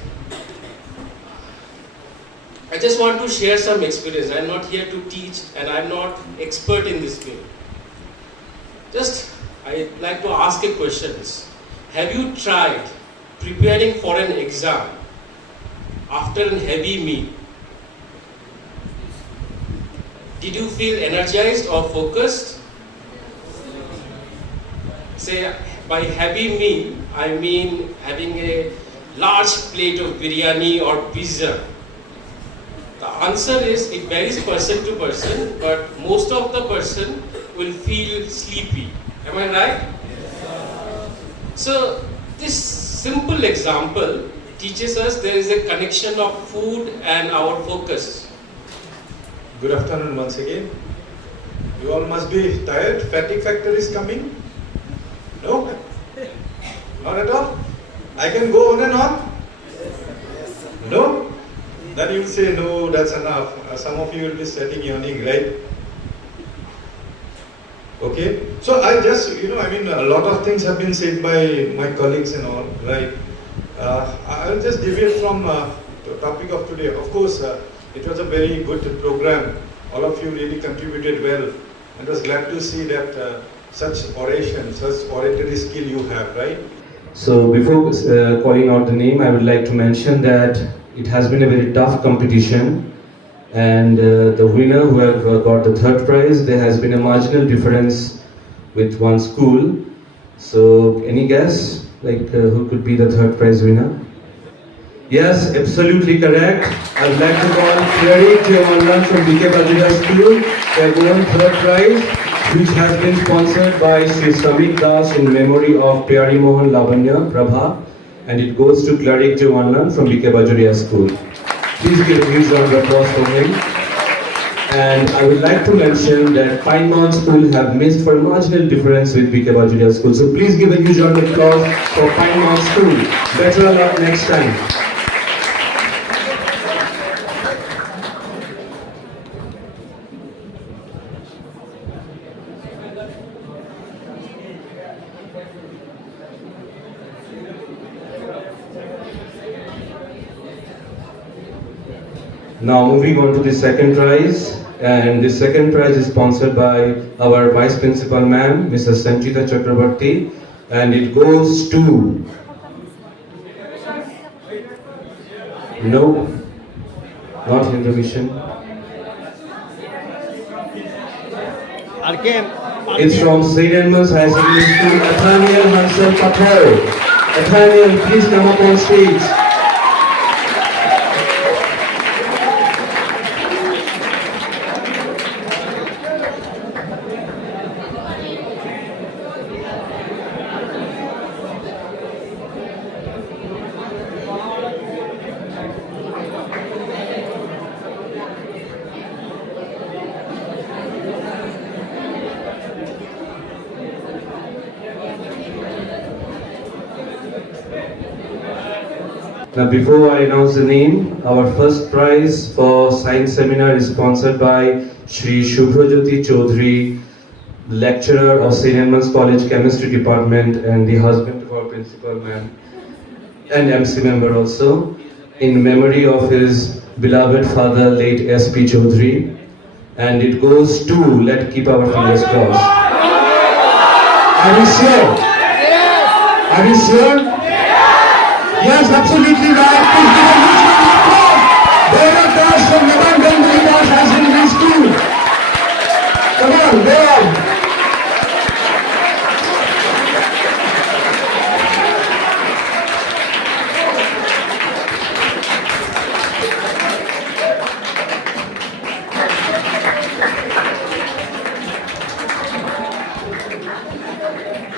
I just want to share some experience. I'm not here to teach and I'm not expert in this field. Just I'd like to ask a question. Have you tried preparing for an exam after a heavy meal? Did you feel energized or focused? Say, by heavy meal, I mean having a large plate of biryani or pizza? The answer is it varies person to person, but most of the person will feel sleepy. Am I right? So this simple example teaches us there is a connection of food and our focus. Good afternoon once again. You all must be tired. Fatigue factor is coming? No? Not at all? I can go on and on? No? Then you will say, no, that's enough. Some of you will be sitting yawning, right? Okay? So I just, a lot of things have been said by my colleagues and all, right? I'll just deviate from the topic of today. Of course, it was a very good program. All of you really contributed well. And I was glad to see that such oration, such oratory skill you have, right? So before calling out the name, I would like to mention that it has been a very tough competition, and the winner who have got the third prize, there has been a marginal difference with one school. So any guess, who could be the third prize winner? Yes, absolutely correct. I would like to call Cleric Jawaharlal from BK Bajuria School. They have won third prize, which has been sponsored by Sri Samik Das in memory of Pyari Mohan Lavanya Prabha, and it goes to Cleric Jawaharlal from BK Bajuria School. Please give a huge round of applause for him. And I would like to mention that Pine Mount School have missed for a marginal difference with BK Bajuria School. So please give a huge round of applause for Pine Mount School. Better luck next time. Now moving on to the second prize, and the second prize is sponsored by our Vice Principal Ma'am, Mrs. Sanchita Chakrabarti, and it goes to... No, not Hindu Mission. It's from St. Edmund's High Secondary School, Nathaniel Hansel Patel. Nathaniel, please come up on stage. Now before I announce the name, our first prize for science seminar is sponsored by Shri Shubhrajyoti Chaudhary, lecturer of St. Edmund's College Chemistry Department and the husband of our principal ma'am and MC member also, in memory of his beloved father late S.P. Chaudhary, and it goes to, let's keep our fingers crossed. Are you sure? Are you sure? Yes, absolutely right.